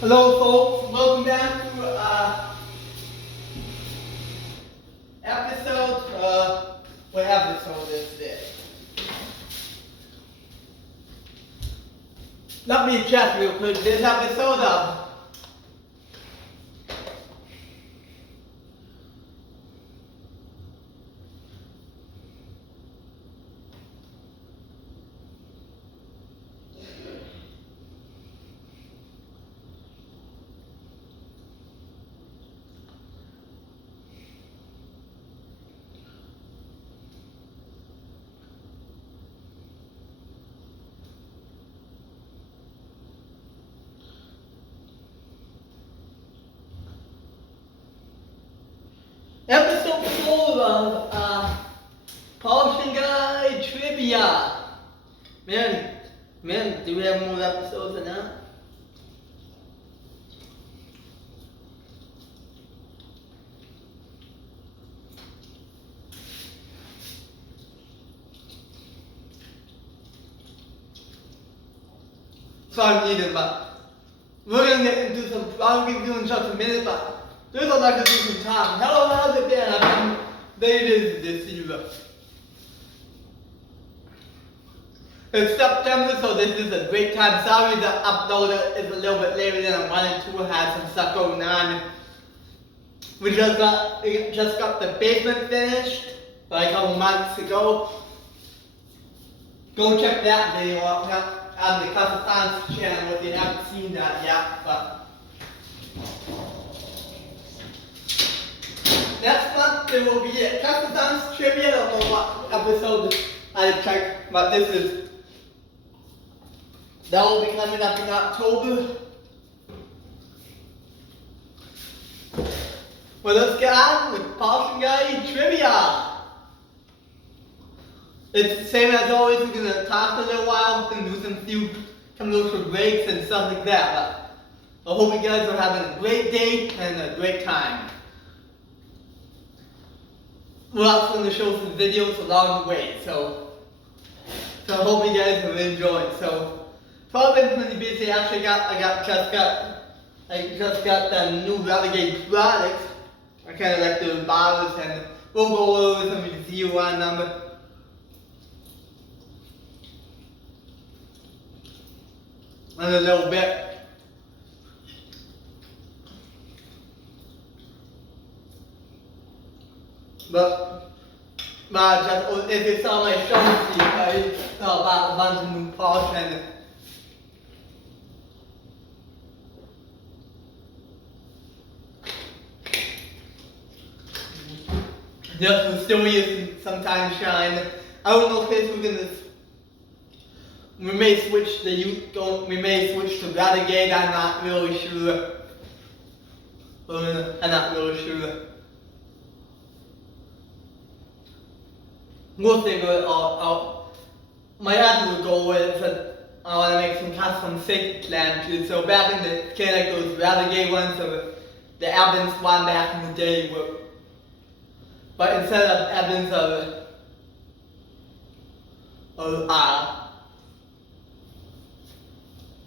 Hello folks, welcome back to episode, what episode is this? Let me check real quick, this episode of episode 4 of Portion Guide Trivia. Man, do we have more episodes than that? Sorry, neither, but we're gonna get into some. I'll be doing just a minute, but there's a lot to do some time. Hello, how's it been? I've been very busy this year. It's September, so this is a great time. Sorry the upload is a little bit later than I wanted to. I had some stuff going on. We just got the basement finished like a couple months ago. Go check that video out on the Kazakhstan's channel if you haven't seen that yet. But next month there will be a Kazakhstan's trivia. I don't know what episode I checked, but that will be coming up in October. Well, let's get on with Portion Guide Trivia. It's the same as always. We're gonna talk a little while and do some few commercial breaks and stuff like that. But I hope you guys are having a great day and a great time. We're also gonna show some videos along the way, so I hope you guys have enjoyed. So I've been pretty busy. Actually, I just got the new Renegade products. I kind of like the bottles, and we'll go over some review on them. In a little bit. But just, if it's on my show, it's about a bunch of new parts and just will still use sometimes shine. I don't know if we're gonna. We may switch to Renegade. I'm not really sure. I'm not really sure. We'll figure it all out. My other goal is that I want to make some custom safety lanterns. So back in the kind of those Renegade ones, or the Evans one back in the day, but instead of Evans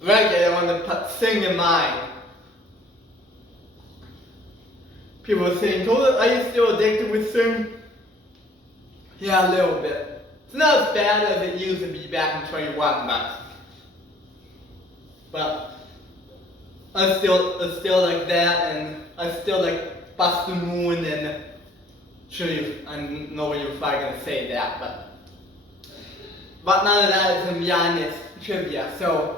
Renegade, I want to put Sing in mine. People are saying, are you still addicted with Sing? Yeah, a little bit. It's not as bad as it used to be back in 21, but I still like that, and I still like Bust the Moon, and I know you're probably gonna say that, but none of that is gonna be on this trivia. So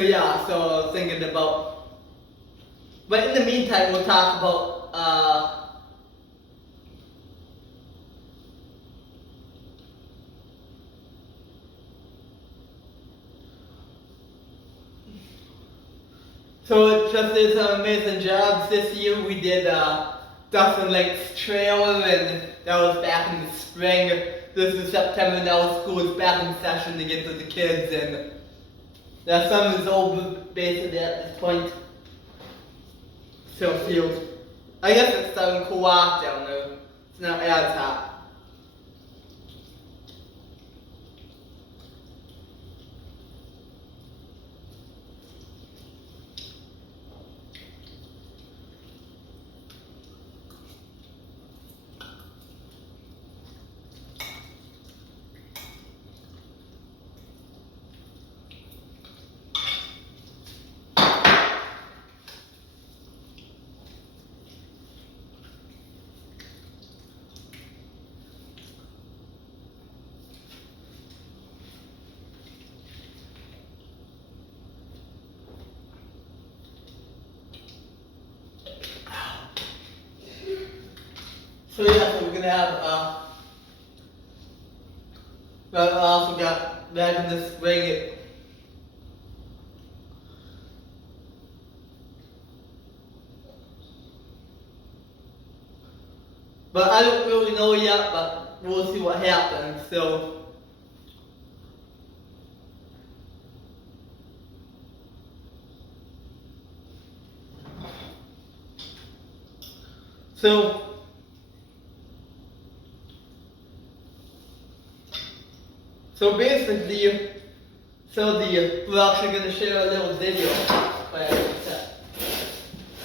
yeah, so I was thinking about. But in the meantime, we'll talk about so it just did some amazing jobs this year. We did Dustin Lake's trailer, and that was back in the spring. This is September now. School is back in session to get to the kids, and that summer is over basically at this point. Still feels. I guess it's starting to cool off down there. It's not as hot. gonna have but I also got back in the spring. But I don't really know yet, but we'll see what happens. So basically, we're actually gonna share a little video.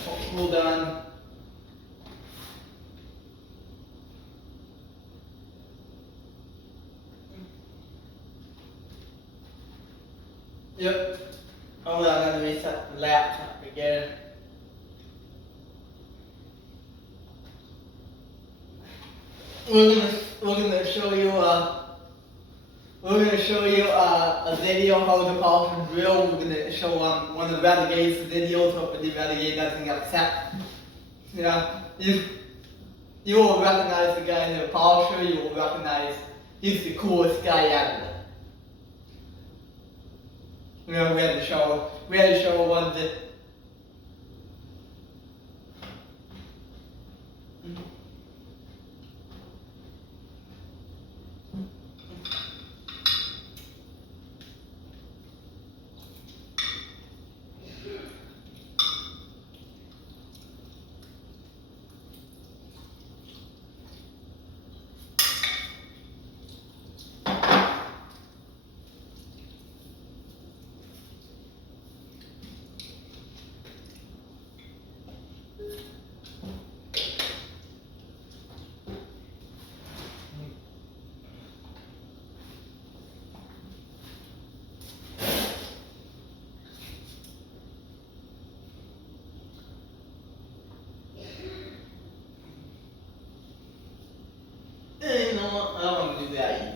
Hold on. Yep. Hold on, I'm gonna reset the laptop again. We're gonna show you a video how to polish and drill. We're gonna show one of Renegade's videos. Hopefully Renegade doesn't get upset. Yeah, you will recognize the guy in the polisher. You will recognize he's the coolest guy ever. You know, we had to show one that. You know what? I don't want to do that either.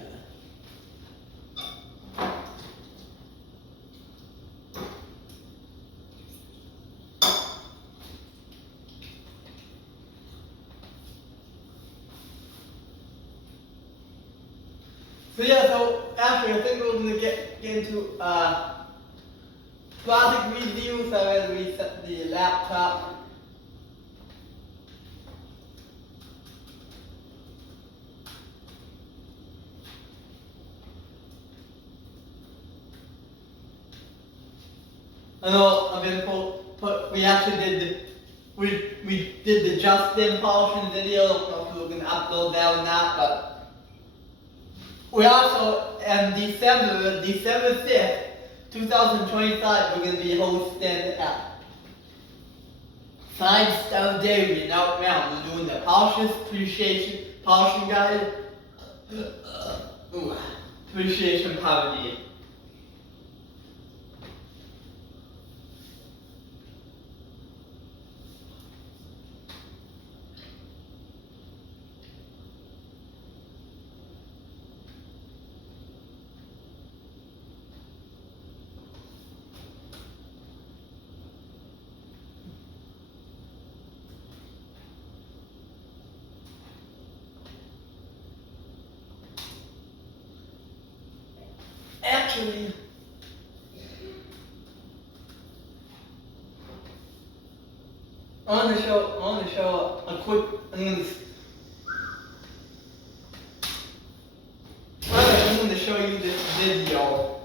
So actually I think we're gonna get into project reviews. So I'm gonna reset the laptop. I know I've been we actually did the Justin polishing video. I don't know if we're gonna upload that or not, but we also in December 5th, 2025, we're gonna be hosting a 5-star day out round. We're doing the polishing guide, appreciation party. Actually, I want to show a quick. I'm going to show you this video.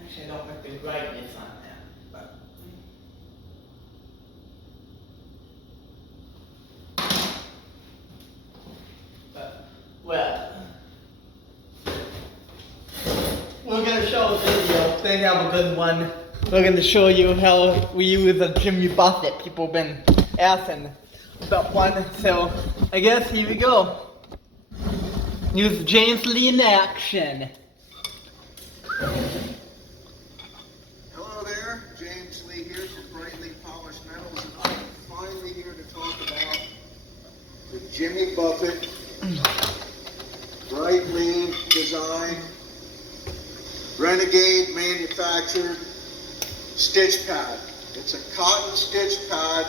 Actually, I don't like the brightness on that, but. Well, we're going to show a video. I think I have a good one. We're going to show you how we use a Jimmy Buffett. People have been asking about one. So, I guess here we go. Use James Lee in action. Hello there, James Lee here from Brightly Polished Metals, and I'm finally here to talk about the Jimmy Buffett Brightly designed, Renegade manufactured stitch pad. It's a cotton stitch pad,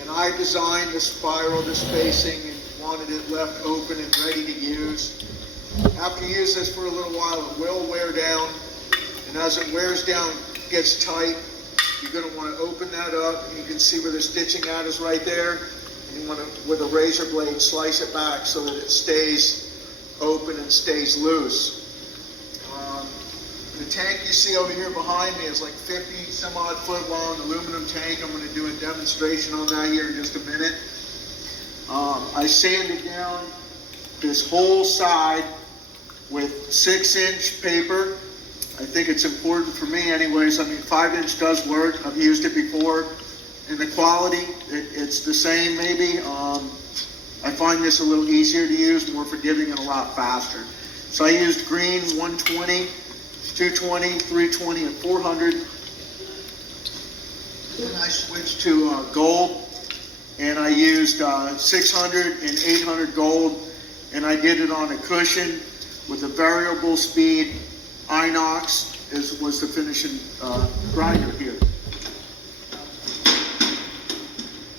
and I designed the spiral, the spacing, and wanted it left open and ready to use. After you use this for a little while, it will wear down, and as it wears down, gets tight, you're going to want to open that up, and you can see where the stitching out is right there. And you want to, with a razor blade, slice it back so that it stays open and stays loose. The tank you see over here behind me is like 50 some odd foot long aluminum tank. I'm going to do a demonstration on that here in just a minute. I sanded down this whole side with 6-inch paper. I think it's important for me anyways. I mean, 5-inch does work. I've used it before. And the quality, it's the same maybe. I find this a little easier to use, more forgiving, and a lot faster. So I used green 120, 220, 320, and 400. Then I switched to gold, and I used 600 and 800 gold, and I did it on a cushion with a variable speed inox was the finishing grinder here.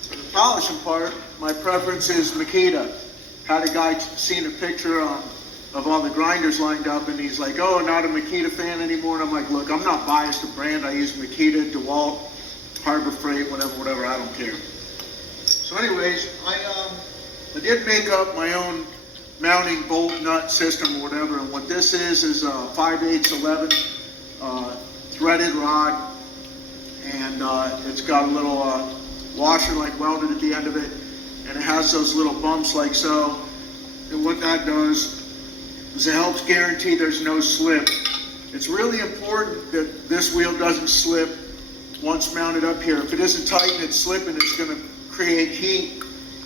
For the polishing part, my preference is Makita. Had a guy seen a picture of all the grinders lined up, and he's like, oh, not a Makita fan anymore. And I'm like, look, I'm not biased to brand. I use Makita, DeWalt, Harbor Freight, whatever, I don't care. So anyways, I did make up my own mounting bolt nut system or whatever, and what this is a 5/8 11 threaded rod, and it's got a little washer like welded at the end of it, and it has those little bumps like so, and what that does is it helps guarantee there's no slip. It's really important that this wheel doesn't slip once mounted up here. If it isn't tight and it's slipping, it's going to create heat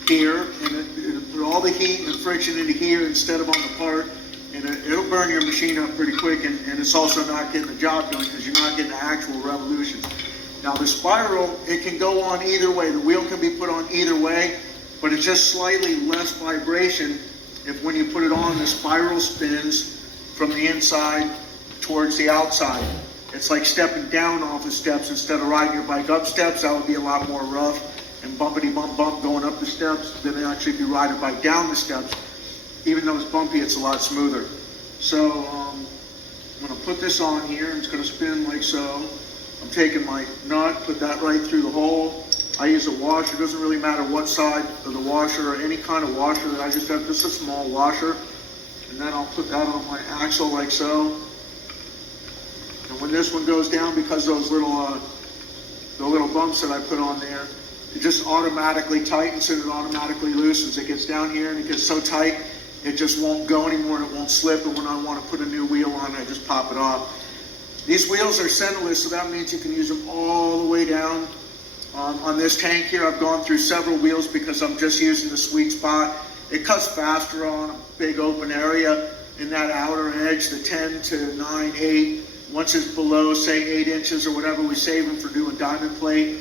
here, and it'll put all the heat and friction into here instead of on the part, and it'll burn your machine up pretty quick, and it's also not getting the job done because you're not getting the actual revolutions. Now the spiral, it can go on either way. The wheel can be put on either way, but it's just slightly less vibration if when you put it on, the spiral spins from the inside towards the outside. It's like stepping down off of steps instead of riding your bike up steps. That would be a lot more rough and bumpity bump going up the steps than actually if you ride a bike down the steps. Even though it's bumpy, it's a lot smoother. So I'm going to put this on here, and it's going to spin like so. I'm taking my nut, put that right through the hole. I use a washer. It doesn't really matter what side of the washer or any kind of washer that I just have, just a small washer. And then I'll put that on my axle like so. And when this one goes down, because those little the little bumps that I put on there, it just automatically tightens and it automatically loosens. It gets down here and it gets so tight, it just won't go anymore and it won't slip. And when I want to put a new wheel on, I just pop it off. These wheels are centerless, so that means you can use them all the way down. On this tank here, I've gone through several wheels because I'm just using the sweet spot. It cuts faster on a big open area in that outer edge, the 10 to 9, 8. Once it's below, say 8 inches or whatever, we save them for doing diamond plate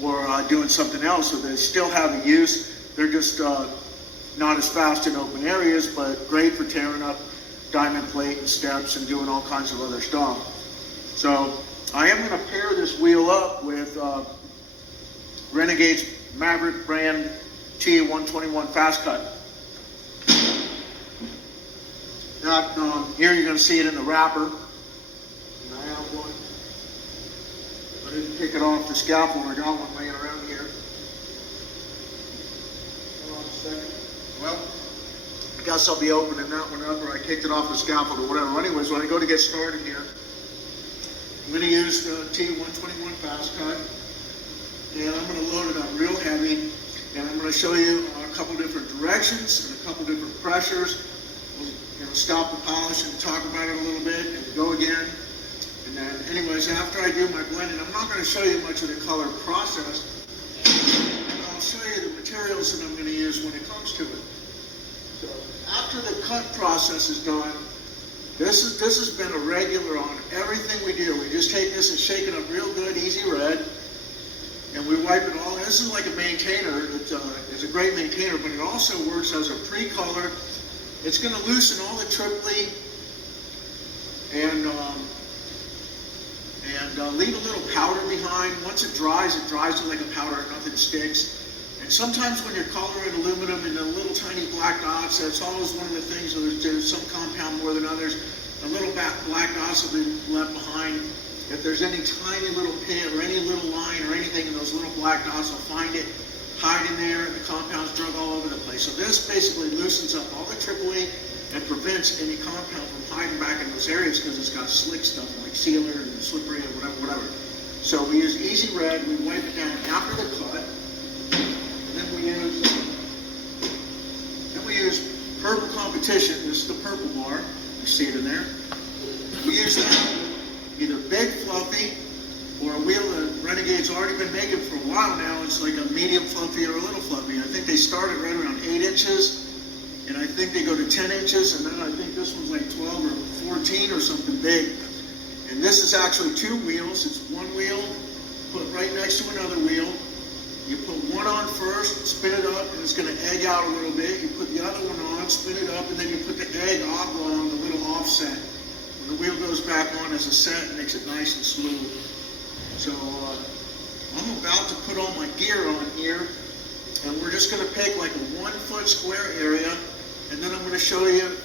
or doing something else, so they still have a use. They're just not as fast in open areas, but great for tearing up diamond plate and steps and doing all kinds of other stuff. So I am going to pair this wheel up with Renegade's Maverick brand T121 Fast Cut. Now, here you're going to see it in the wrapper. And I have one. I didn't pick it off the scaffold. I got one laying around here. Hold on a second. Well, I guess I'll be opening that one up, or I kicked it off the scaffold or whatever. Anyways, when I go to get started here, I'm going to use the T121 Fast Cut. And I'm going to load it up real heavy, and I'm going to show you a couple different directions and a couple different pressures. We'll stop the polish and talk about it a little bit and go again. And then anyways, after I do my blending, I'm not going to show you much of the color process. I'll show you the materials that I'm going to use when it comes to it. So after the cut process is done, this has been a regular on everything we do. We just take this and shake it up real good, easy red. And we wipe it all. This is like a maintainer. It's a great maintainer, but it also works as a pre-color. It's going to loosen all the triply and and leave a little powder behind. Once it dries to like a powder, nothing sticks. And sometimes when you're coloring aluminum in the little tiny black dots, that's always one of the things, there's some compound more than others, the little black dots will be left behind. If there's any tiny little pit or any little line or anything in those little black dots, will find it, hide in there, and the compound's drug all over the place. So this basically loosens up all the AAA and prevents any compound from hiding back in those areas because it's got slick stuff like sealer and slippery and whatever. So we use Easy Red, we wipe it down after the cut, and then we use Purple Competition. This is the purple bar. You see it in there. We use that either big fluffy or a wheel that Renegade's already been making for a while now. It's like a medium fluffy or a little fluffy. I think they started right around 8 inches. And I think they go to 10 inches, and then I think this one's like 12 or 14 or something big. And this is actually 2 wheels. It's one wheel put right next to another wheel. You put one on first, spin it up, and it's going to egg out a little bit. You put the other one on, spin it up, and then you put the egg oblong, the little offset. When the wheel goes back on as a set, it makes it nice and smooth. So I'm about to put all my gear on here, and we're just going to pick like a 1 foot square area. And then I'm going to show you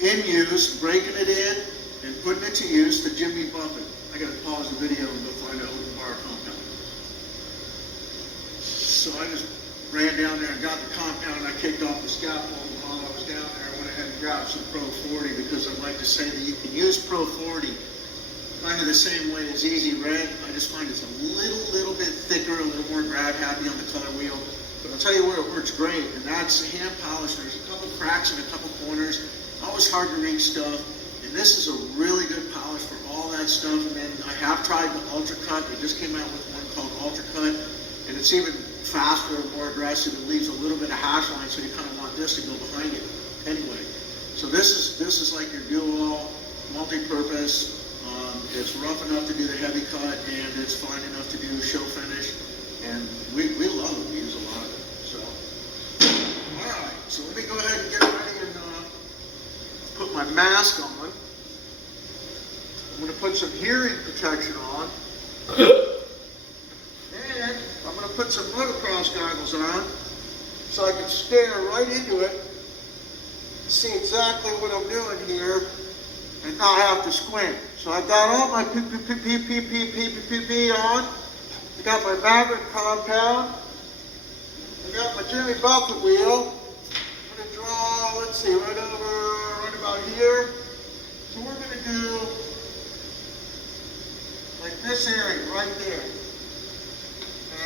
in use, breaking it in and putting it to use, the Jimmy Buffett. I got to pause the video and go find an open bar compound. So I just ran down there and got the compound, and I kicked off the scaffold. While I was down there, I went ahead and grabbed some Pro 40 because I'd like to say that you can use Pro 40 kind of the same way as Easy Red. I just find it's a little bit thicker, a little more grab happy on the color wheel. But I'll tell you where it works great, and that's hand polish. There's a couple cracks in a couple corners, always hard to reach stuff. And this is a really good polish for all that stuff. And then I have tried the Ultra Cut. They just came out with one called Ultra Cut, and it's even faster and more aggressive. It leaves a little bit of hash line, so you kind of want this to go behind it anyway. So this is like your dual multi-purpose. It's rough enough to do the heavy cut, and it's fine enough to do show finish. And we love it. We use a lot of it. So, all right. So let me go ahead and get ready and put my mask on. I'm going to put some hearing protection on. And I'm going to put some motocross goggles on so I can stare right into it, see exactly what I'm doing here, and not have to squint. So I've got all my P on. I got my Maverick compound. I got my Jimmy Buffett wheel. I'm going to draw, let's see, right about here. So we're going to do like this area right there.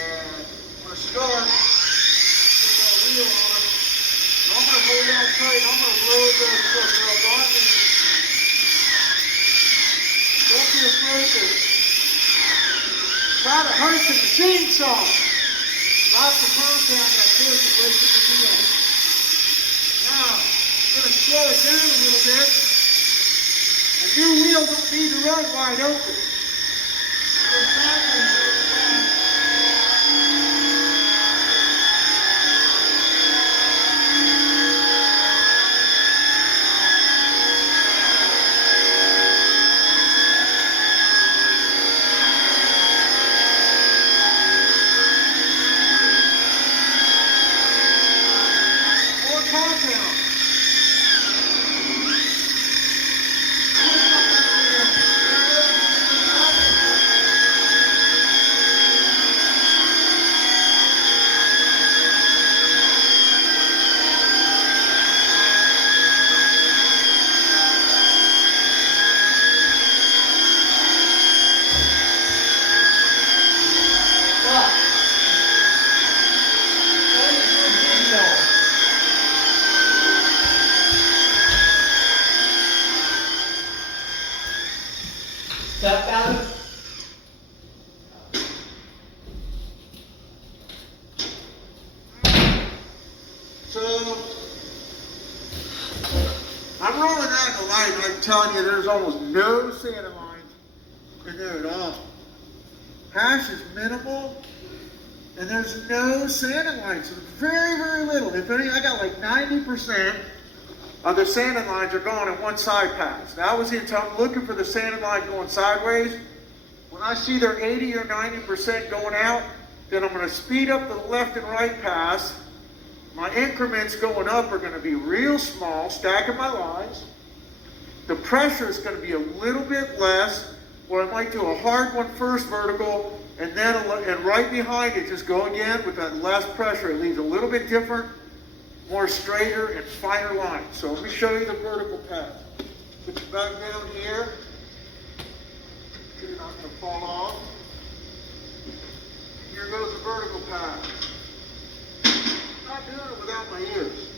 And I'm going to start with that wheel on. And I'm going to hold that tight. I'm going to load that sucker up on me. Don't be afraid to try to hurt the machine saw. Lots of compound that feels to break the wheel. Now, I'm going to slow it down a little bit. A new wheel don't need to run wide open. That balance. So, I'm rolling that in the light, and I'm telling you, there's almost no Santa lines in there at all. Hash is minimal, and there's no Santa lines. Very little. If any, I got like 90% of the sanding lines are going at one side pass. That was the intent. I'm looking for the sanding line going sideways. When I see they're 80 or 90% going out, then I'm going to speed up the left and right pass. My increments going up are going to be real small, stacking my lines. The pressure is going to be a little bit less, or I might do a hard one first vertical, and then and right behind it, just go again with that less pressure. It leaves a little bit different, more straighter and finer lines. So let me show you the vertical path. Put you back down here. You're not going to fall off. Here goes the vertical path. I'm not doing it without my ears.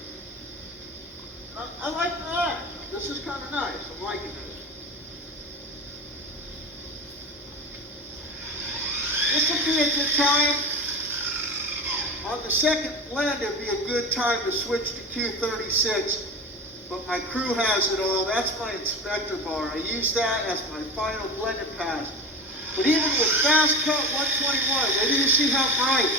I like that. This is kind of nice. I'm liking this. This would be a good time. On the second blend, it'd be a good time to switch to Q36. But my crew has it all. That's my inspector bar. I use that as my final blended pass. But even with fast cut 121, maybe you see how bright.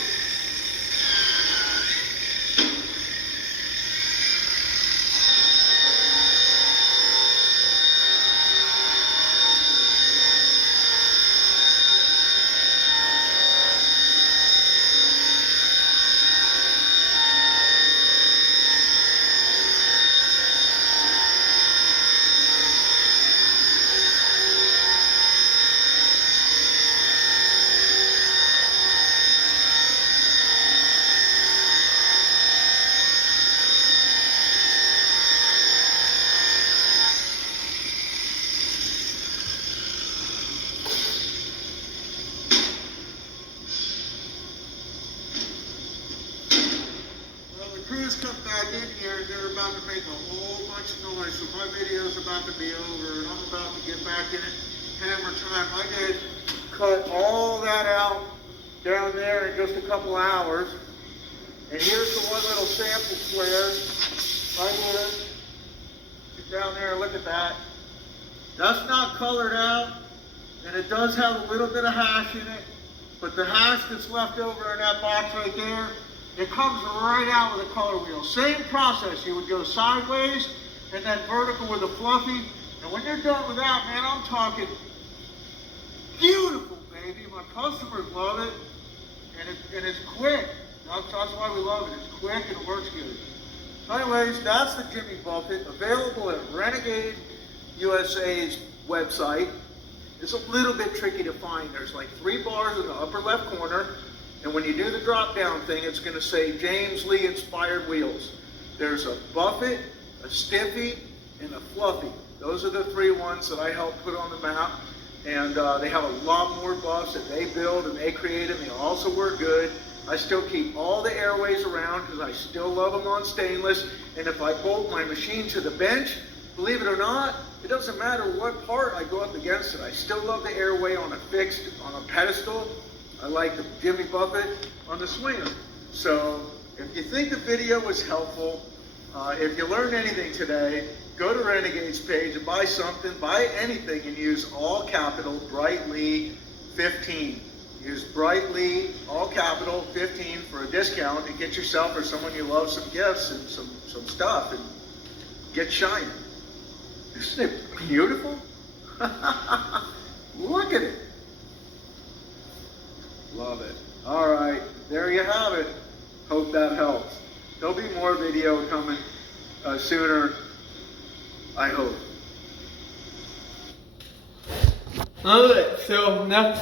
Crews come back in here and they're about to make a whole bunch of noise, so my video's about to be over and I'm about to get back in it. Hammer time. I did cut all that out down there in just a couple hours. And here's the one little sample square right here. Get down there and look at that. That's not colored out, and it does have a little bit of hash in it, but the hash that's left over in that box right there, it comes right out with a color wheel. Same process. You would go sideways and then vertical with a fluffy. And when you're done with that, man, I'm talking beautiful, baby. My customers love it. And it's quick. That's why we love it. It's quick and it works good. So anyways, that's the Jimmy Buffett, available at Renegade USA's website. It's a little bit tricky to find. There's like 3 bars in the upper left corner. And when you do the drop down thing, it's going to say James Lee inspired wheels. There's a Buffett, a Stiffy, and a Fluffy. Those are the 3 ones that I helped put on the map. And they have a lot more buffs that they build and they create, and they also work good. I still keep all the airways around because I still love them on stainless. And if I bolt my machine to the bench, believe it or not, it doesn't matter what part I go up against it. I still love the airway on a pedestal. I like the Jimmy Buffett on the swinger. So if you think the video was helpful, if you learned anything today, go to Renegade's page and buy something, buy anything, and use all capital Brightly 15. Use Brightly, all capital 15 for a discount and get yourself or someone you love some gifts and some stuff and get shining. Isn't it beautiful? Look at it. Love it. All right, there you have it. Hope that helps. There'll be more video coming sooner, I hope. Alright, so now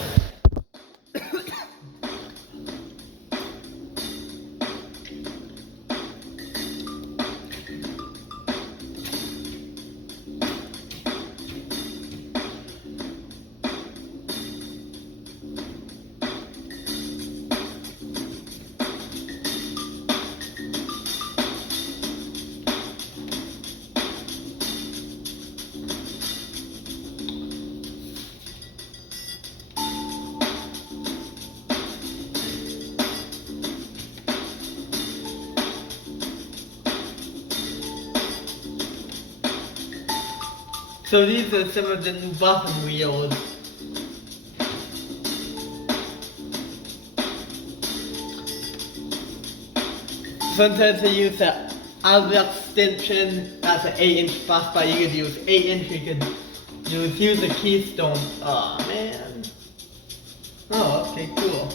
so these are some of the new Buffett wheels. Sometimes I use the other extension. That's an 8-inch bus, but you could use 8-inch. You could use a Keystone. Oh man. Oh, okay, cool.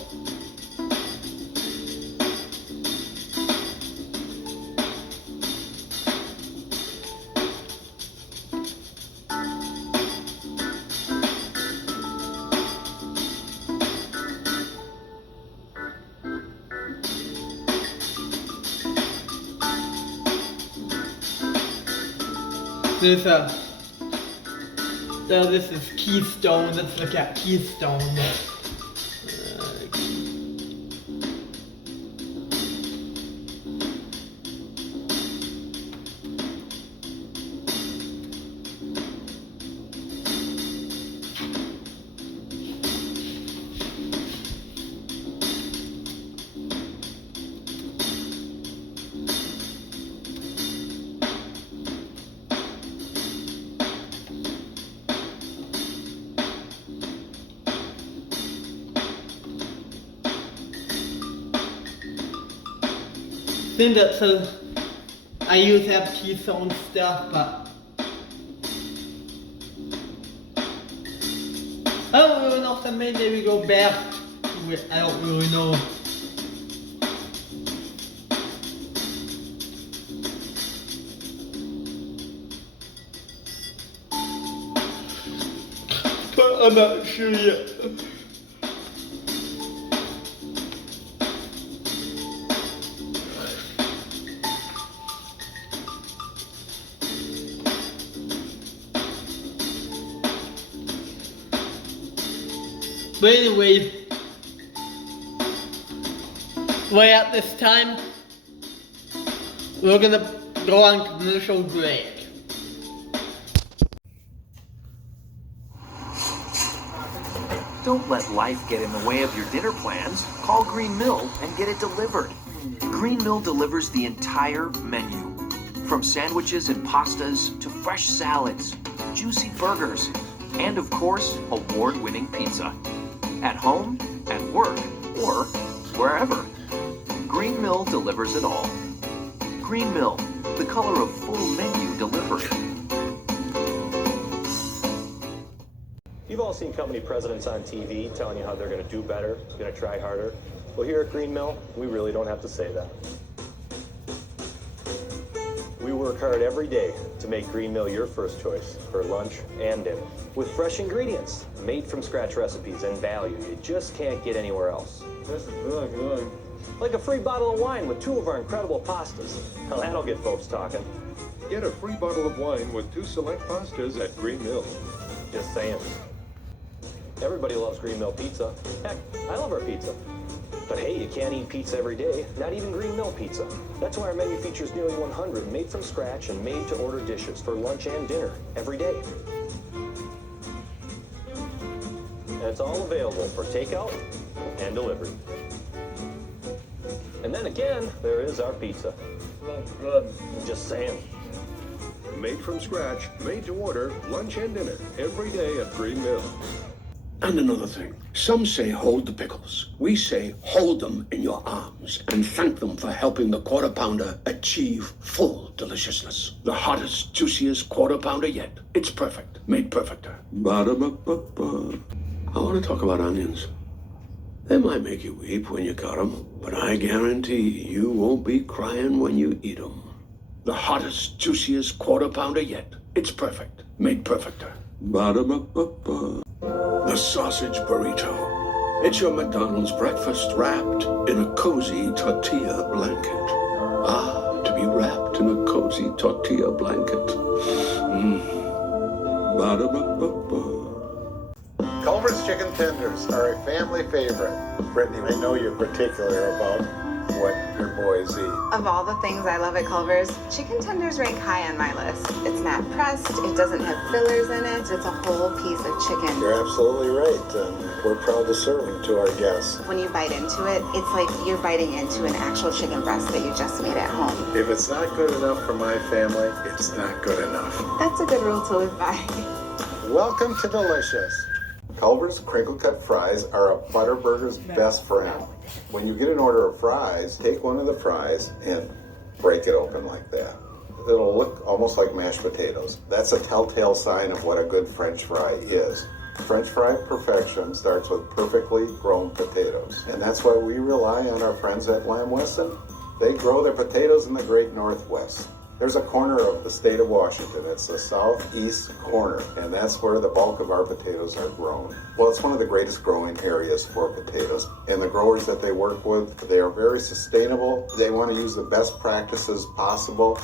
There's a, so this is Keystone. Let's look at Keystone. Thing that I used to have Keystone stuff, but I don't really know if maybe we go back to it. I don't really know. But I'm not sure yet. But anyway, right at this time, we're gonna go on commercial break. Don't let life get in the way of your dinner plans. Call Green Mill and get it delivered. Green Mill delivers the entire menu. From sandwiches and pastas to fresh salads, juicy burgers, and of course, award-winning pizza. At home, at work, or wherever. Green Mill delivers it all. Green Mill, the color of full menu delivery. You've all seen company presidents on TV telling you how they're going to do better, going to try harder. Well, here at Green Mill, we really don't have to say that. We work hard every day to make Green Mill your first choice for lunch and dinner. With fresh ingredients, made from scratch recipes and value you just can't get anywhere else. This is really good. Like a free bottle of wine with 2 of our incredible pastas. Now that'll get folks talking. Get a free bottle of wine with 2 select pastas at Green Mill. Just saying. Everybody loves Green Mill pizza. Heck, I love our pizza. But hey, you can't eat pizza every day, not even Green Mill pizza. That's why our menu features nearly 100 made from scratch and made to order dishes for lunch and dinner every day. And it's all available for takeout and delivery. And then again, there is our pizza. That's good. Just saying. Made from scratch, made to order, lunch and dinner every day at Green Mill. And another thing, some say hold the pickles. We say hold them in your arms and thank them for helping the Quarter Pounder achieve full deliciousness. The hottest, juiciest Quarter Pounder yet. It's perfect, made perfecter. Ba-da-ba-ba-ba. I want to talk about onions. They might make you weep when you cut them, but I guarantee you won't be crying when you eat them. The hottest, juiciest Quarter Pounder yet. It's perfect, made perfecter. Ba-da-ba-ba-ba. The sausage burrito. It's your McDonald's breakfast wrapped in a cozy tortilla blanket. Ah, to be wrapped in a cozy tortilla blanket. Ba-da-ba-ba-ba. Culver's chicken tenders are a family favorite. Brittany, I know you're particular about what your boys eat. Of all the things I love at Culver's, chicken tenders rank high on my list. It's not pressed, it doesn't have fillers in it, it's a whole piece of chicken. You're absolutely right, and we're proud to serve them to our guests. When you bite into it, it's like you're biting into an actual chicken breast that you just made at home. If it's not good enough for my family, it's not good enough. That's a good rule to live by. Welcome to Delicious. Culver's crinkle cut fries are a Butterburger's best friend. When you get an order of fries, take one of the fries and break it open like that. It'll look almost like mashed potatoes. That's a telltale sign of what a good French fry is. French fry perfection starts with perfectly grown potatoes. And that's why we rely on our friends at Lamb Weston. They grow their potatoes in the great Northwest. There's a corner of the state of Washington. It's the southeast corner, and that's where the bulk of our potatoes are grown. Well, it's one of the greatest growing areas for potatoes. And the growers that they work with, they are very sustainable. They want to use the best practices possible.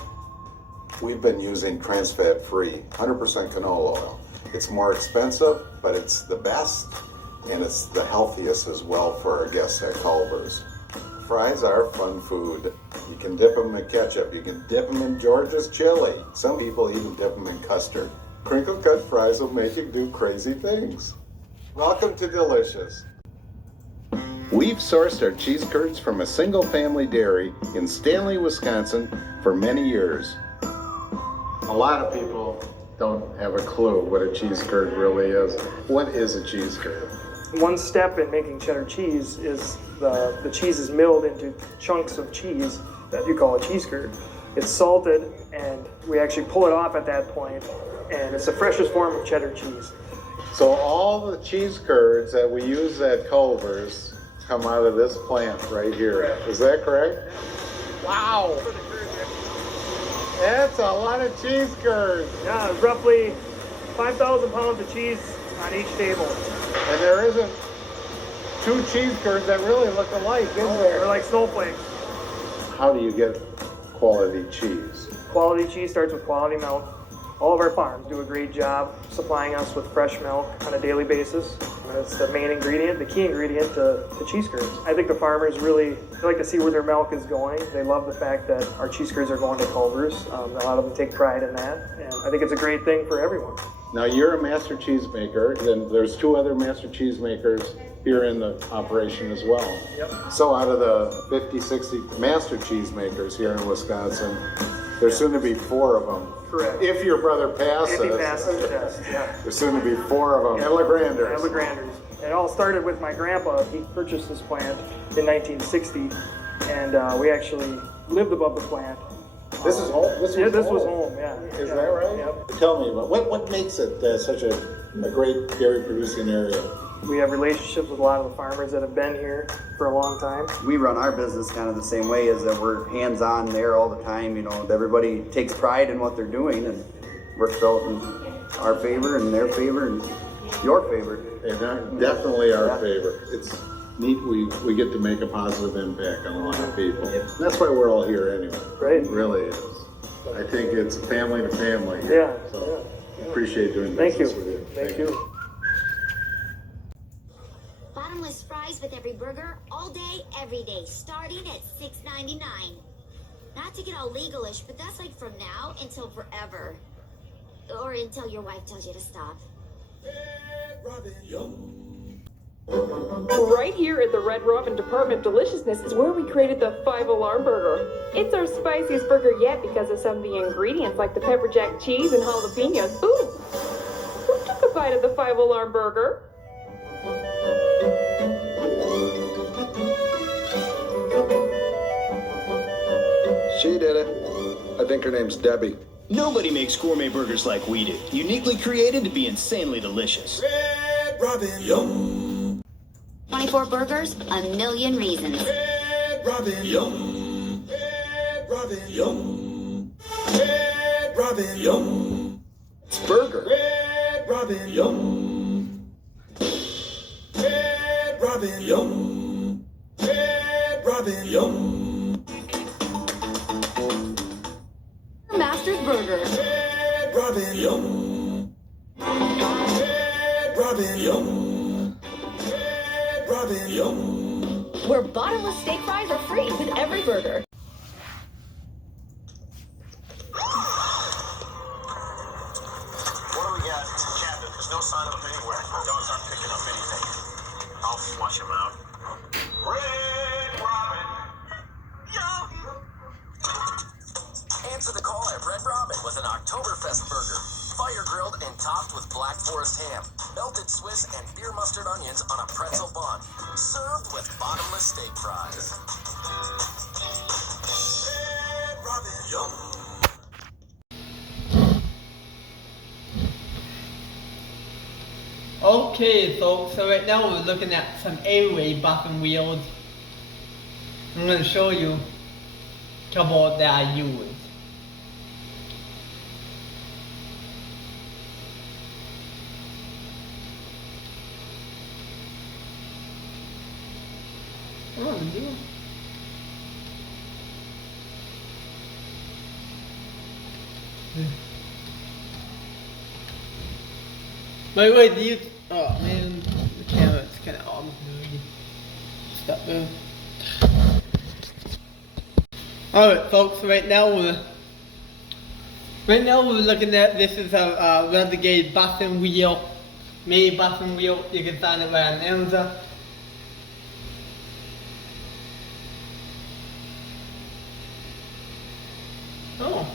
We've been using trans-fat-free, 100% canola oil. It's more expensive, but it's the best, and it's the healthiest as well for our guests at Culver's. Fries are fun food. You can dip them in ketchup. You can dip them in Georgia's chili. Some people even dip them in custard. Crinkle cut fries will make you do crazy things. Welcome to Delicious. We've sourced our cheese curds from a single family dairy in Stanley, Wisconsin for many years. A lot of people don't have a clue what a cheese curd really is. What is a cheese curd? One step in making cheddar cheese is the cheese is milled into chunks of cheese that you call a cheese curd. It's salted, and we actually pull it off at that point, and it's the freshest form of cheddar cheese. So all the cheese curds that we use at Culver's come out of this plant right here. Correct. Is that correct? Wow! That's a lot of cheese curds. Yeah, roughly 5,000 pounds of cheese on each table. And there isn't two cheese curds that really look alike, is there? They're like snowflakes. How do you get quality cheese? Quality cheese starts with quality milk. All of our farms do a great job supplying us with fresh milk on a daily basis. And it's the main ingredient, the key ingredient to cheese curds. I think the farmers really like to see where their milk is going. They love the fact that our cheese curds are going to Culver's. A lot of them take pride in that. And I think it's a great thing for everyone. Now you're a master cheesemaker, then there's two other master cheesemakers here in the operation as well. Yep. So out of the 50, 60 master cheesemakers here in Wisconsin, there's soon to be 4 of them. Correct. If your brother passes. If he passes the test, yeah. There's soon to be 4 of them. And LeGranders. And LeGranders. It all started with my grandpa. He purchased this plant in 1960, and we actually lived above the plant. This is home? This was home, yeah. Is that right? Yep. Tell me about what makes it such a great dairy producing area? We have relationships with a lot of the farmers that have been here for a long time. We run our business kind of the same way, is that we're hands-on there all the time. You know, everybody takes pride in what they're doing and works out in our favor and their favor and your favor. And definitely our favor. It's neat we get to make a positive impact on a lot of people. That's why we're all here anyway. Right. It really is. I think it's family to family. Yeah. So appreciate doing Thank business you. with you. Thank you. Bottomless fries with every burger, all day, every day, starting at $6.99. Not to get all legalish, but that's like from now until forever. Or until your wife tells you to stop. Right here at the Red Robin Department of Deliciousness is where we created the 5-alarm burger. It's our spiciest burger yet because of some of the ingredients like the pepper jack cheese and jalapenos. Ooh! Who took a bite of the 5-alarm burger? She did it. I think her name's Debbie. Nobody makes gourmet burgers like we do. Uniquely created to be insanely delicious. Red Robin. Yum. 24 burgers, a million reasons. Red Robin. Yum. Red Robin. Yum. Red Robin. Yum. It's burger. Red Robin. Yum. Red Robin. Yum. Red Robin. Yum. Master's Burger. Red Robin. Yum. Red Robin. Yum. Red Robin. Yum. Where bottomless steak fries are free with every burger. What do we got? Captain, there's no sign of them anywhere. Dogs aren't picking up anything. I'll flush them out. Red Robin. Yum. Answer the call at Red Robin with an Oktoberfest burger. Fire grilled and topped with Black Forest ham, melted Swiss and beer mustard onions on a pretzel bun. Served with bottomless steak fries. Red Robin. Yum. Okay, folks, so right now we're looking at some A-Ray bottom wheels. I'm going to show you a couple that I use. Oh, yeah. Wait, do you... Oh man, the camera's kind of on. Stop there. Alright folks, right now we're looking at, this is a Renegade bottom wheel, mini bottom wheel. You can find it right on Amazon. Oh.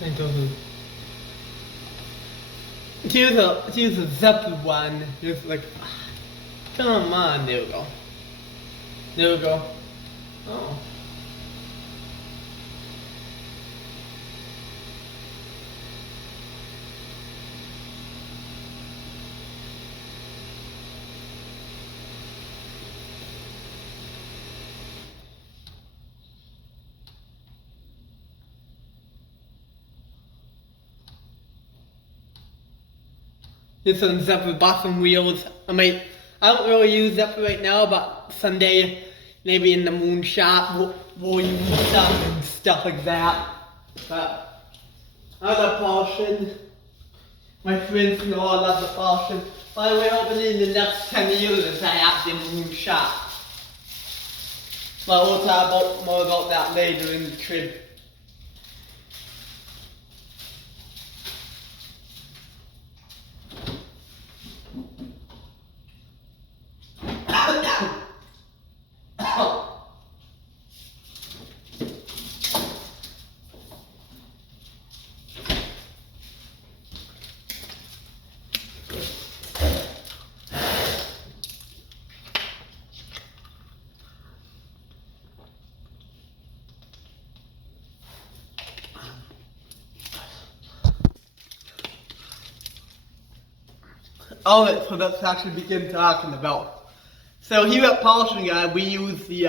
I don't know. Here's a Zephyr one. Just like, come on, there we go. There we go. Oh. Here's some Zephyr bottom wheels. I don't really use Zephyr right now, but someday, maybe in the moon shop, we'll use stuff and stuff like that. But I love polishing. My friends know I love the polishing. By the way, hopefully in the next 10 years I have the moon shop. But we'll talk more about that later in the trip. Alright, so let's actually begin talking about. So here at Polishing Guy, we use the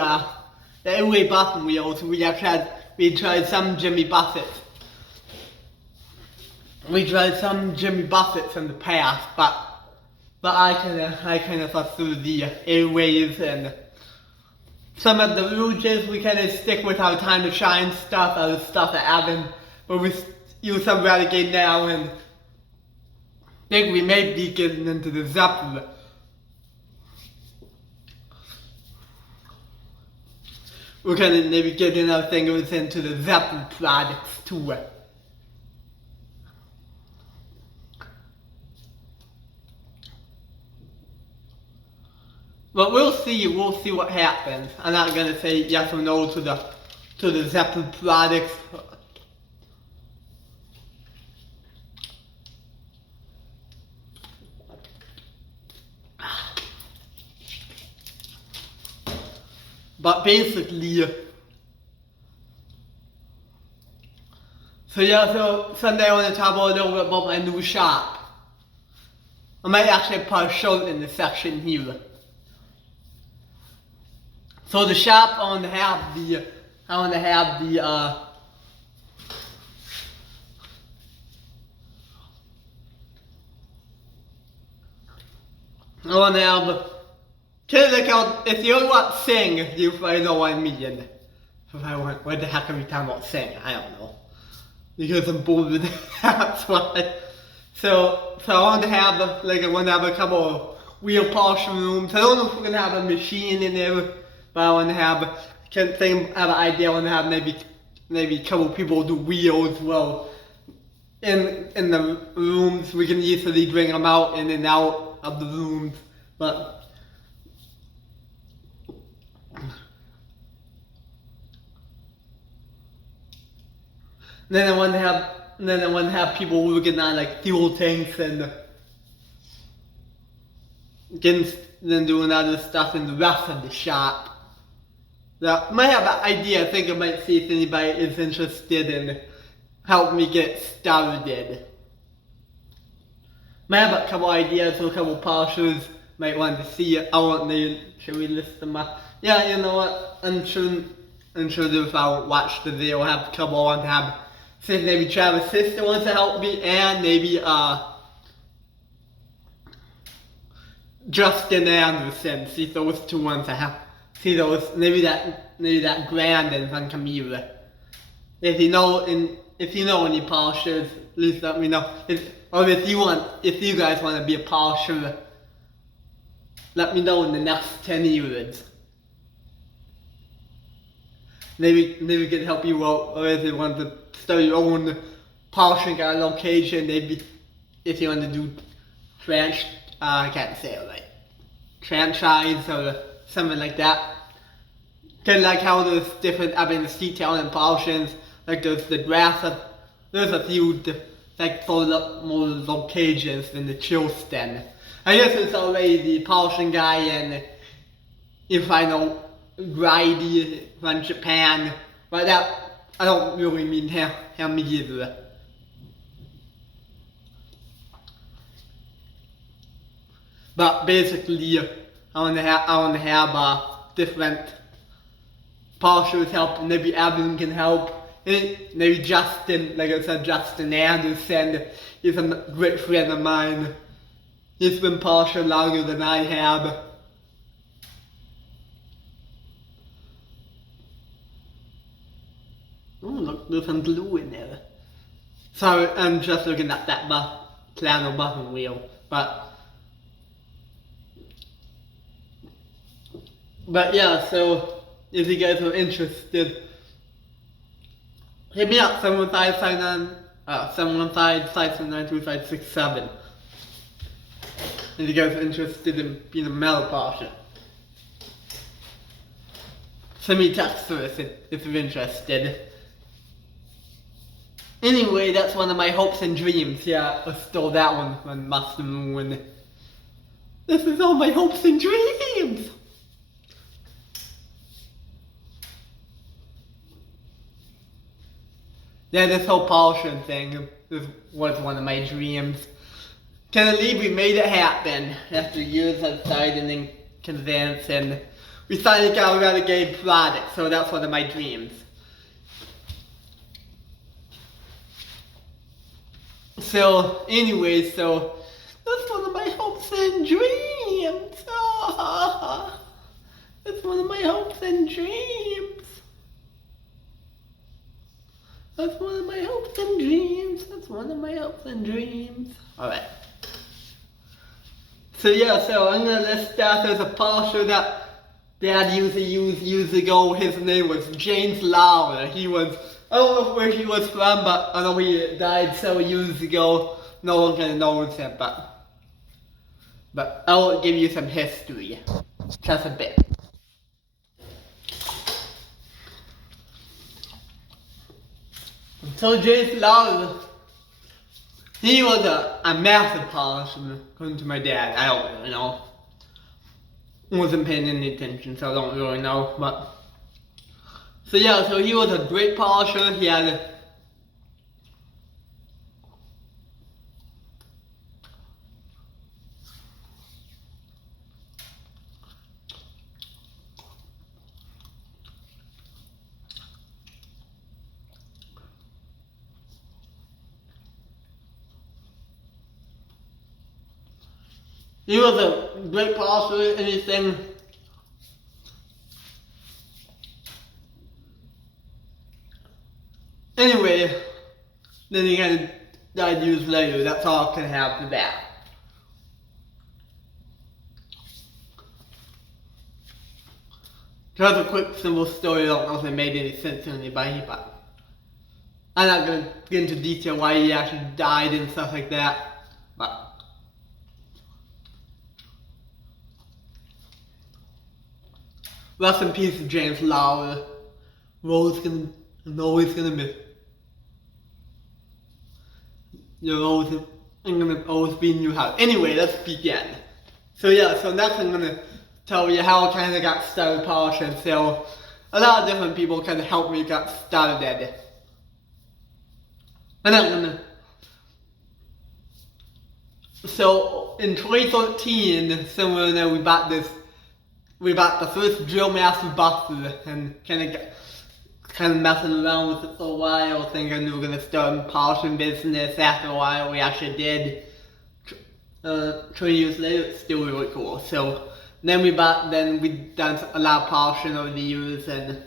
A-Ray bottom wheels. We tried some Jimmy Buffett. We tried some Jimmy Buffetts in the past, but I kind of thought through the A-Rays and some of the Rouges. We kind of stick with our Time to Shine stuff, our stuff at Avon, but we use some Renegade now, and I think we may be getting into the Zephyr. We're gonna maybe getting our fingers into the Zephyr products too. But we'll see what happens. I'm not gonna say yes or no to the Zephyr products. But basically, so Sunday I want to talk a little bit about my new shop. I might actually put a show in the section here. So the shop, I want to have the if you want to sing, you probably know what I mean. What the heck are we talking about sing? I don't know. Because I'm bored, that's why. So I want to have a couple of wheel polishing rooms. I don't know if we're gonna have a machine in there, but I want to have have an idea. I want to have maybe a couple people do wheels. Well, in the rooms we can easily bring them out in and out of the rooms, but. Then I want to have people working on like fuel tanks and then doing other stuff in the rest of the shop. Now, I might have an idea. I think I might see if anybody is interested in helping me get started. Might have a couple ideas or a couple polishers might want to see it. I want to. Should we list them up? Yeah, you know what? I'm sure if I watch the video, I have a couple I want to have. Since maybe Travis' sister wants to help me, and maybe Justin Anderson. See those two ones I have. See those? Maybe that Brandon from Camila. If you know any polishers, please let me know. If you guys want to be a polisher, let me know in the next 10 years. Maybe we can help you out, or if you want to start your own polishing at a location. Maybe if you want to do I can't say it right. Franchise or something like that. Kind of like how there's different detail and polishings. Like there's the grass. There's a few like more locations than the Chilston. I guess it's already the polishing guy, and if I know Grady from Japan, but that I don't really mean him either. But basically, I want to have different polishers help. Maybe Evan can help. Maybe Justin, like I said, Justin Anderson is a great friend of mine. He's been polishing longer than I have. Oh, look, there's some glue in there. Sorry, I'm just looking at that piano button wheel, but yeah, so if you guys are interested, hit me up, 715-579-2567. If you guys are interested in being a metal polisher. Send me a text first if you're interested. Anyway, that's one of my hopes and dreams. Yeah, I stole that one from Master Moon. This is all my hopes and dreams! Yeah, this whole polishing thing was one of my dreams. Can I believe we made it happen after years of fighting and convince, and we finally got a game product, so that's one of my dreams. So, anyway, that's one of my hopes and dreams. That's one of my hopes and dreams. That's one of my hopes and dreams. That's one of my hopes and dreams. Alright. So yeah, I'm gonna list that. There's a polisher that Dad used to use years ago. His name was James Lawler. I don't know where he was from, but I know he died several years ago. No one kind of knows him, but I'll give you some history. Just a bit. So James Lawler, he was a massive polisher, according to my dad. I don't really know. Wasn't paying any attention, so I don't really know, but so yeah, so he was a great polisher. He had a great polisher, anything. Anyway, then he kind of died years later. That's all I can have for that. Just a quick, simple story. I don't know if it made any sense to anybody, but I'm not going to get into detail why he actually died and stuff like that. But rest in peace, James Lowry. We're always gonna miss. You're always, I'm gonna always be in your house. Anyway, let's begin. So next I'm gonna tell you how I kind of got started polishing. So a lot of different people kind of helped me get started at it. And I'm gonna. So in 2013, somewhere in there, we bought the first Drill Master Buster and kind of messing around with it for a while, thinking we were gonna start a polishing business. After a while, we actually did. 20 years later, it's still really cool. So then we done a lot of polishing over the years, and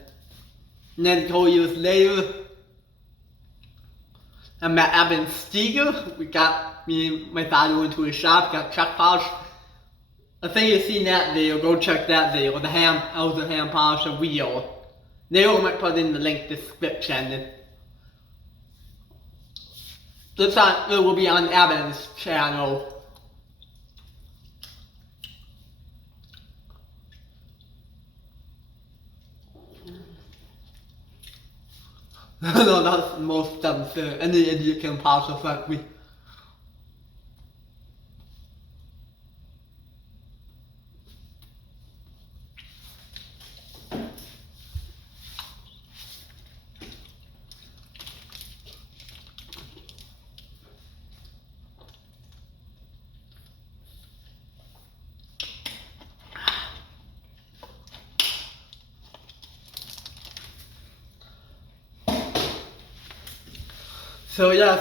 then 2 years later, I met Evan Steger. Me and my father went to his shop, got truck polished. I think you've seen that video, go check that video. I was a hand polisher wheel. They all might put in the link description. It will be on Evan's channel. No, that's most of them, so any idiot can polish a front wheel.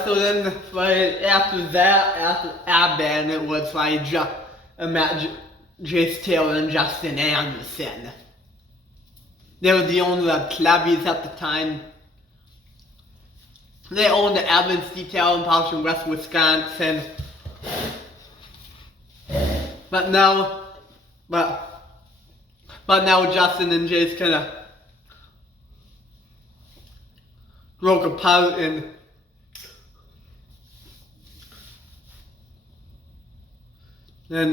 So then after Abban, it was like Jace Taylor and Justin Anderson. They were the owner of Clavies at the time. They owned the Evans Detail and Polish in West Wisconsin. But now Justin and Jace kind of broke apart, and then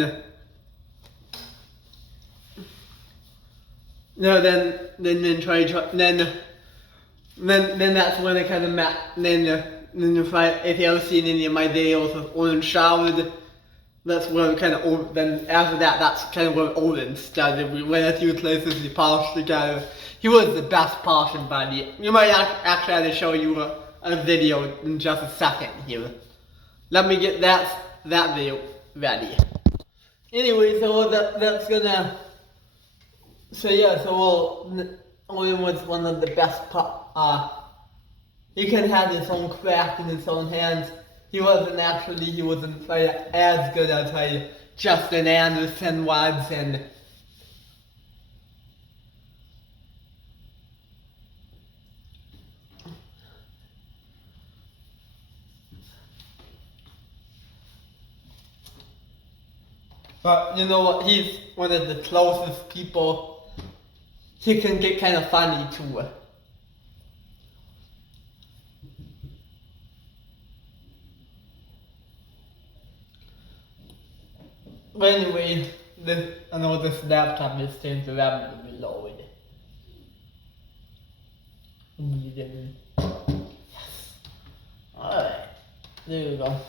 that's when I kind of met. Then if you ever seen any of my videos of Owen Showered, that's where kind of. Then after that, that's kind of where Owen started. We went a few places, we polished together. He was the best polishing buddy. You might actually have to show you a video in just a second here. Let me get that video ready. Anyway, so that's gonna. Owen was one of the best. He can have his own craft in his own hands. He wasn't as good as Justin Anderson was, and but you know what? He's one of the closest people. He can get kind of funny too. But anyway, I know this laptop is taking forever to reload. Yes. Alright. There we go.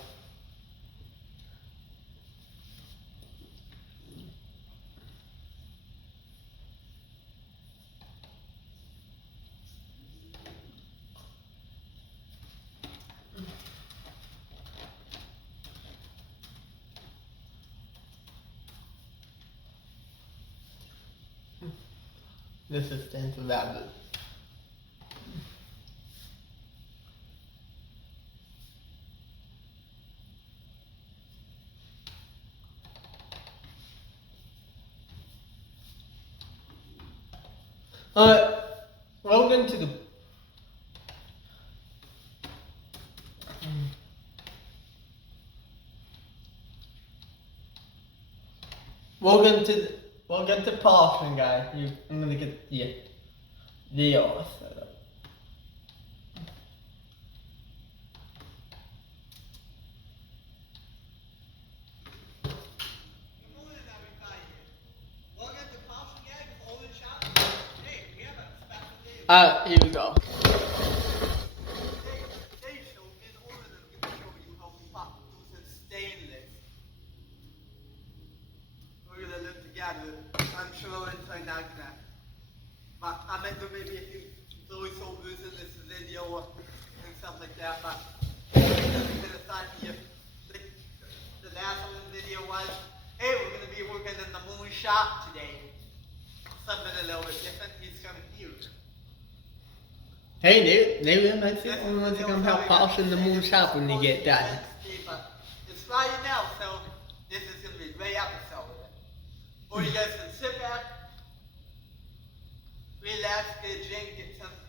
This is stands for rabbit. Welcome to the we'll get the polishing guy. I'm gonna get the deal set up. Here we go. We're gonna look together. I'm sure it's like not gonna. But I meant to maybe a few voiceovers in this video and stuff like that. But gonna start here. The last one in the video was, hey, we're gonna be working in the moon shop today. Something a little bit different. He's coming here. Hey, they might be the ones that come help polishing the moon shop when they get done. It's Friday now, so this is gonna be a great episode. Or you guys can sit back, relax, get a drink,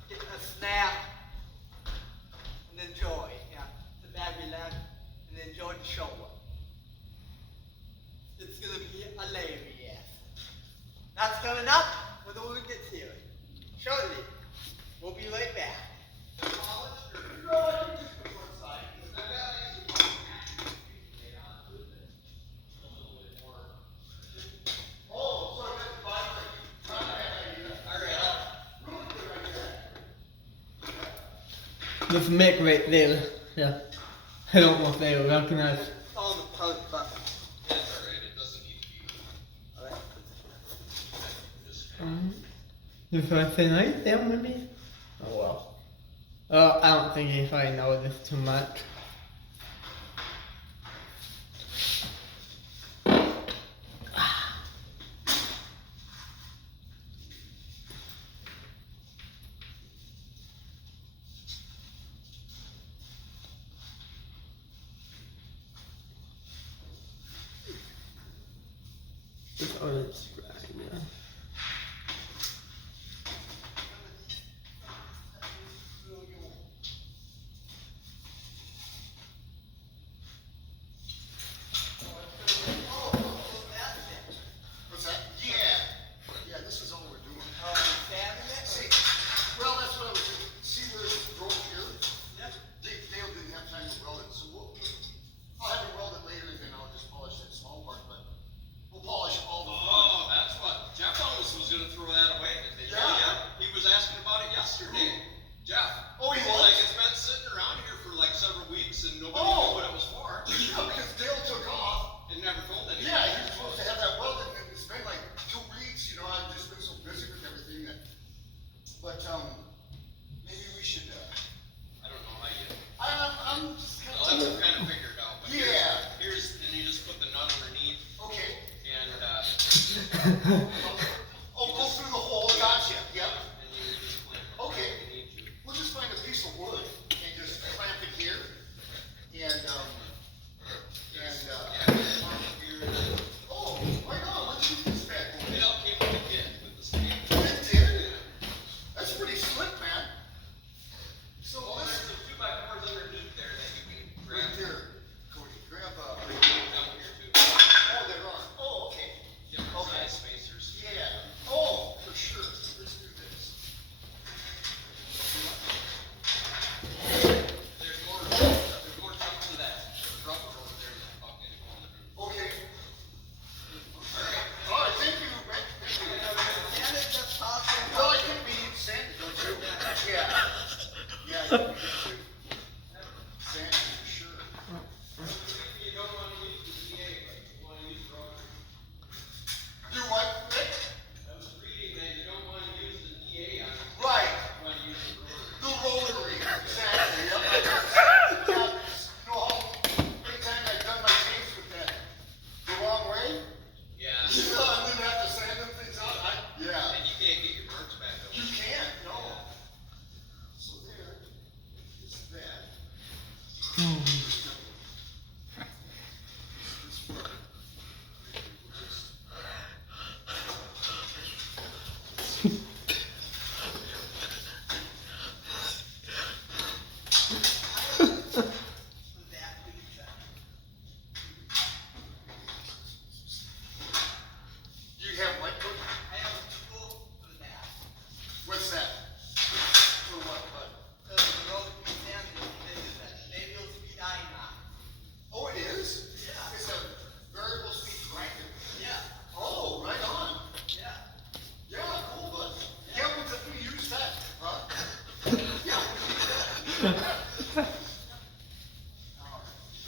get a snack, and enjoy. Yeah, sit back, relax, and enjoy the show. It's gonna be hilarious. That's coming up when the movie gets here. Shortly. We'll be right back. There's Mick right there. Yeah. I don't know if they recognize. This was tonight there maybe? Oh well. I don't think if I know this too much. It's unsubscribed, yeah.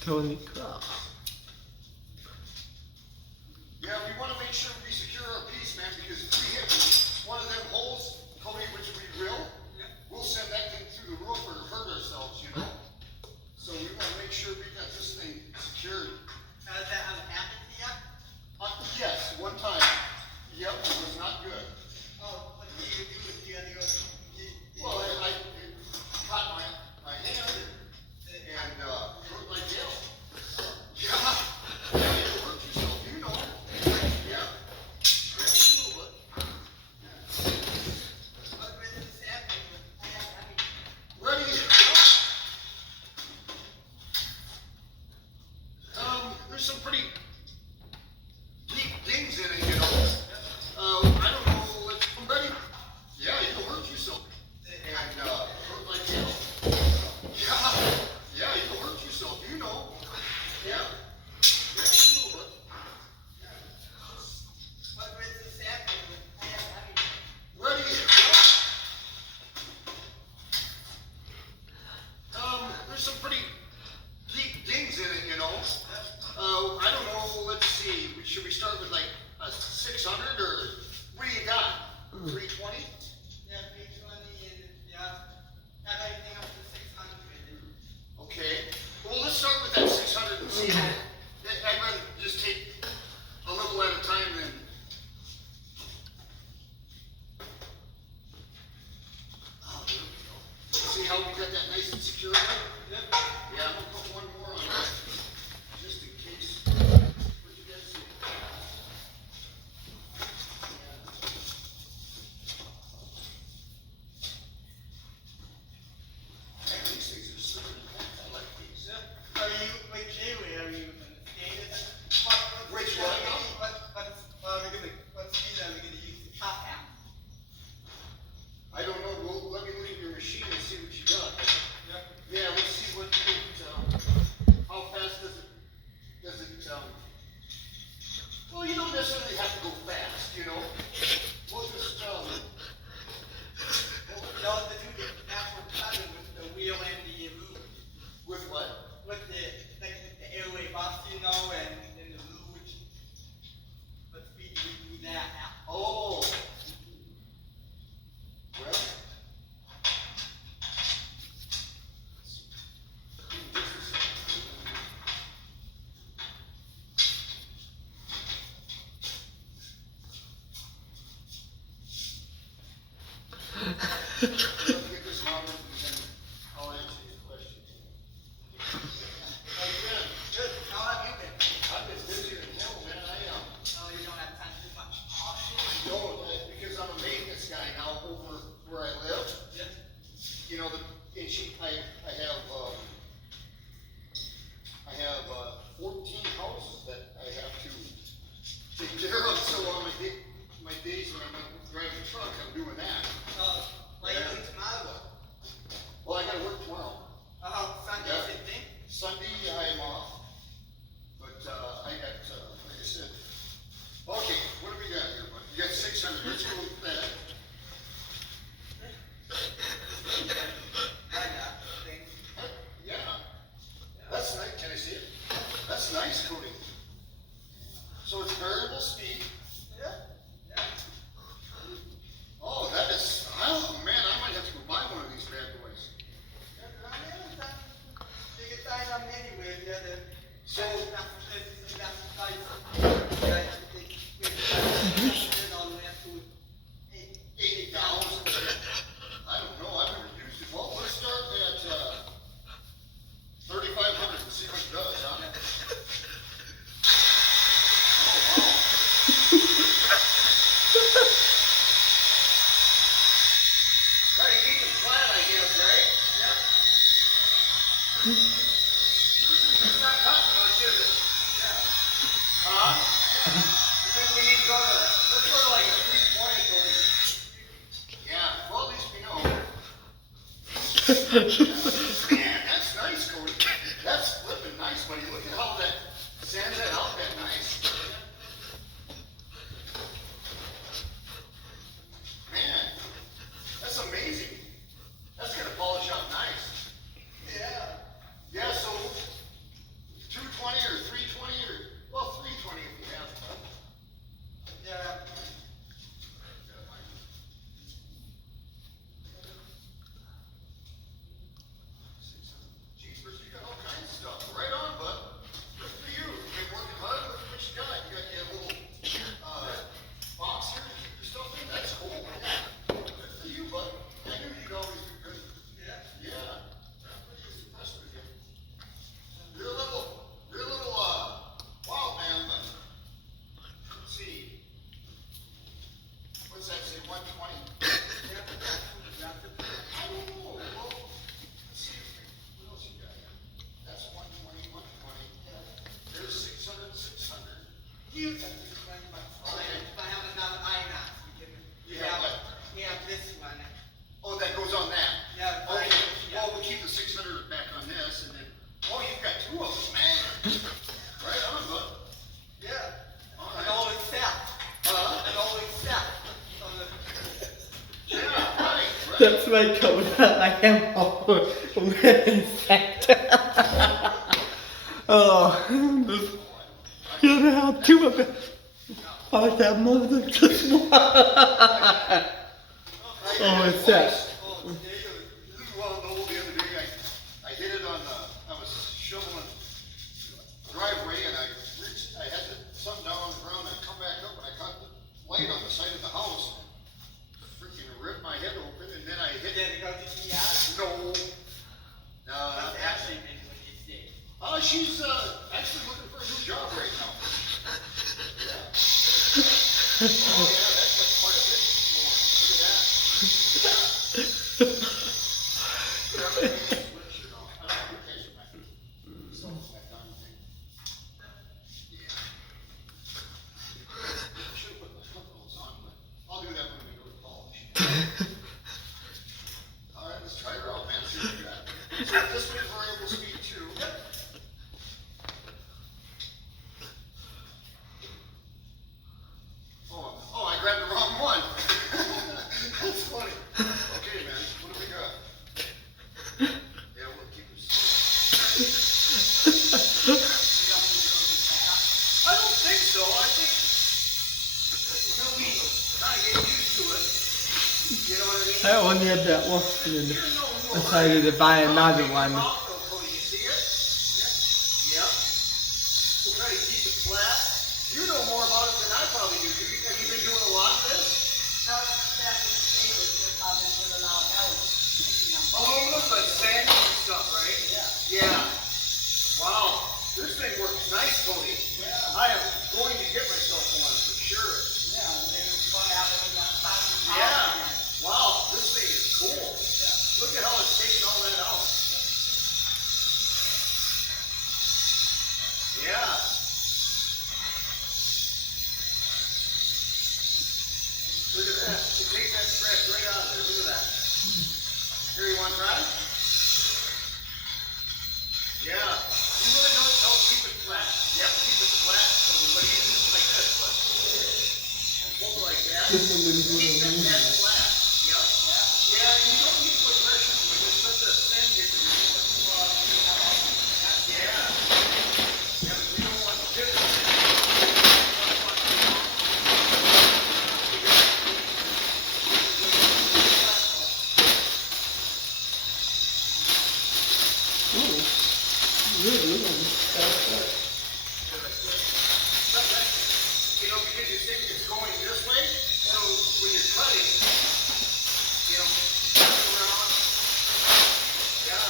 Tony Cross. Yeah, we want to make sure we secure our piece, man, because if we hit one of them holes, Cody, which we will, we'll send that thing through the roof or hurt ourselves, you know? So we want to make sure we got this thing secured. Has that ever happened to you? Yes, one time. Yep, it was not good. Oh, what do you do if you had to go? Well, I caught my hand and hurt my tail. Yeah. You hurt yourself, you know. Yeah. Ready? There's some pretty deep things in it, you know. I don't know. I'm ready. Yeah, you hurt yourself. And hurt my tail. Yeah, you hurt yourself, you know. Yeah. Yeah, you know, but. What was this happening? Ready? There's some pretty deep things in it, you know. I don't know, let's see, should we start with like a 600 or what do you got? 320? Yeah, 320 and yeah, have everything up to 600. Okay. Well, let's start with that 600 and see. I'd rather just take a little at a time than. Oh, there we go. See how we got that nice and secure? Yep. Yeah, I'm gonna put one more on there, just in case. What you guys see? Man, these things are super intense. I like these. Are you, wait, Jay, are you skated? Which one? What speed are we gonna use the top half? I don't know. Well, let me look at your machine and see what you got. Yeah, let's see what how fast does it, well, you don't necessarily have to go fast, you know. We'll just, No, the two get backward cutting with the wheel and the loop. with what? With the airway bus, you know, and the loop. What speed do we do that at? Oh. Well. Let me get this longer and then I'll answer your question. How you been? Good. How have you been? I've been busier than hell, man. Oh, you don't have time to do much. No, because I'm a maintenance guy now over where I live. Yep. You know, I have 14 houses that I have to take care of. So on my days when I'm driving the truck, I'm doing that. What are you doing tomorrow? Well, I gotta work tomorrow. Sunday, Yeah. same thing? Sunday I'm off, but I got, like I said. Okay, what do we got here, bud? You got 600. Let's go with that. Yeah. That's nice. Can I see it? That's nice, Cody. So it's variable speed. Yeah. Oh, that is. Oh man, I might have to go buy one of these bad boys. You can find them anywhere. So. I don't know. I've never used it. Well, let's start at 3,500 and see what it does, huh? Oh, wow. Try to keep it flat, I guess, right? Yep. It's not cutting much, is it? Yeah. Huh? You think we need to go to, let's go to like a 320 or. Yeah, well, at least we know. Man, that's nice, Cody. That's flipping nice, buddy. Look at how that sands that out that nice. Man, that's amazing. That's gonna polish out nice. Oh, that goes on that? Yeah. Okay. Well, we'll keep the 600 back on this, and then, oh, you've got two of them, man. Right on, bud. Yeah. And always set. And always set. Yeah, right. That's my code. I am always set. Oh, you don't have two of them. I have more than just one. Oh, it's set. This is one of those the other day. I hit it on I was shoveling driveway, and I had something down on the ground. I come back up, and I caught the light on the side of the house. Freaking ripped my head open, and then I hit it. No. What's Ashley been doing these days? She's actually looking for a new job right now. Yeah. Oh, yeah, that's quite a bit more. Look at that. I'll do that when we go to college. All right, let's try her out, man. See what we got. So this one's variable speed too. Yep. Oh, I grabbed the wrong one. That's funny. Okay, man. What do we got? Yeah, we'll keep it still. I don't think so. I think until we kind of get used to it. You know what I mean? I only had that one and decided to buy another one. You see it? Yeah. We'll try to keep it flat. You know more about it than I probably do. Have you been doing a lot of this? Aluminum, but sand and stuff, right? Yeah. Yeah. Wow. This thing works nice, Cody. Yeah. I am going to get myself one for sure. Yeah. Wow. This thing is cool. Yeah. Look at how it's taking all that out. Yeah. Look at that. It takes that scratch right out of there. Look at that. Here, you want to try? Yeah. You really don't keep it flat. You have to keep it flat. But you just like this, but hold it like that. Keep that head flat. Yep. Yeah, you don't need to put pressure. You just let the sandpaper do it. Yeah. Yeah, but you don't want to dip it. You know, because you think it's going this way, so when you're cutting, you know, around, yeah.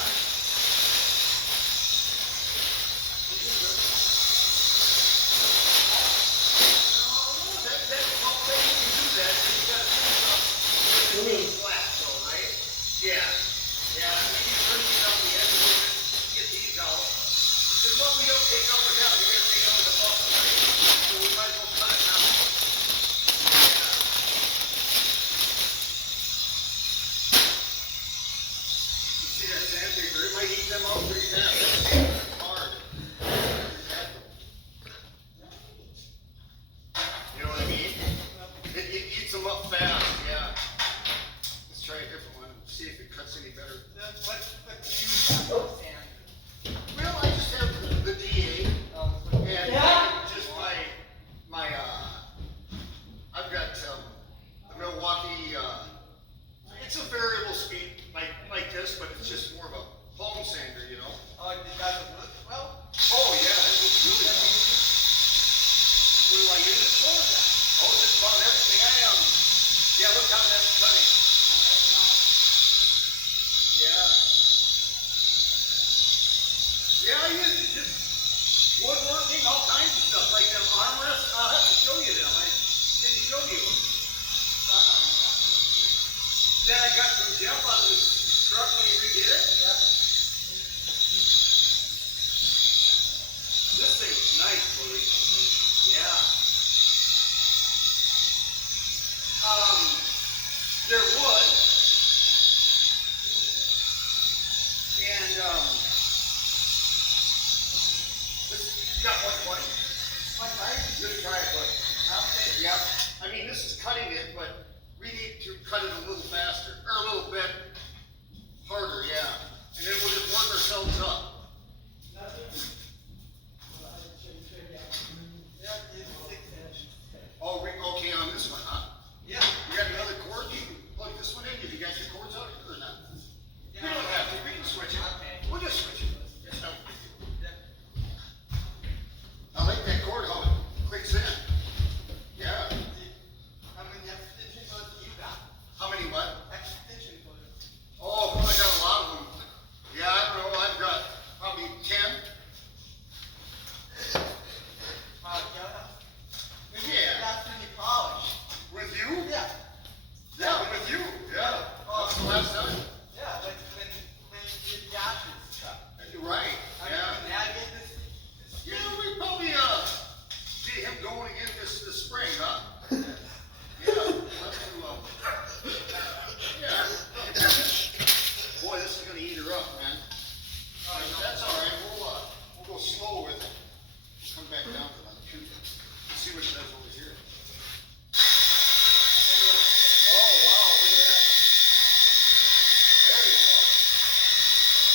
That's one way you can do that. You got to finish up flat, though, right? Yeah. Yeah. You need to turn these out the edge. Get these out. Because what we don't take up or down, we got to take up the bottom, right? So we might as well cut it now. You see that sandpaper? It might eat them up pretty fast. It's hard. You know what I mean? It eats them up fast, yeah. Let's try a different one and see if it cuts any better. What do you have, Sam? Well, I just have the DA, and just my I've got the Milwaukee, it's a variable speed like this, but it's just more of a foam sander, you know? Oh, it doesn't look well? Oh, yeah, it looks really good. What do I use it for? Oh, just about everything. Yeah, look how that's cutting. Yeah. Yeah, I use it just woodworking, all kinds of stuff, like them armrests. I'll have to show you them. I didn't show you. that I got from Jeff on his truck when he redid it? Yeah. This thing's nice, buddy. Yeah. There would. And, this got 120. Just try it, buddy. Okay. Yep. I mean, this is cutting it, but we need to cut it a little faster, or a little bit harder, yeah. And then we'll just work ourselves up. Oh, okay, on this one, huh? Yeah. You got another cord? You can plug this one in. Have you got your cords out or not? Yeah. We don't have to. We can switch it. Okay. We'll just switch it. Yeah. I like that cord, how it clicks in. Yeah. How many extension cords you got? How many what? Extension cords. Oh, I got a lot of them. Yeah, I don't know. I've got probably 10. Yeah. That's pretty polished. With you? Yeah. Yeah, with you. Yeah. Oh, that's the last time. Yeah, like when you did Josh's stuff. Right. Yeah. Yeah, we probably get him going again this spring, huh? Yeah. Let's do yeah. Boy, this is gonna eat her up, man. That's all right. We'll go slow with it. Come back down to the computer. Let's see what it does over here. Oh wow, look at that. There you go.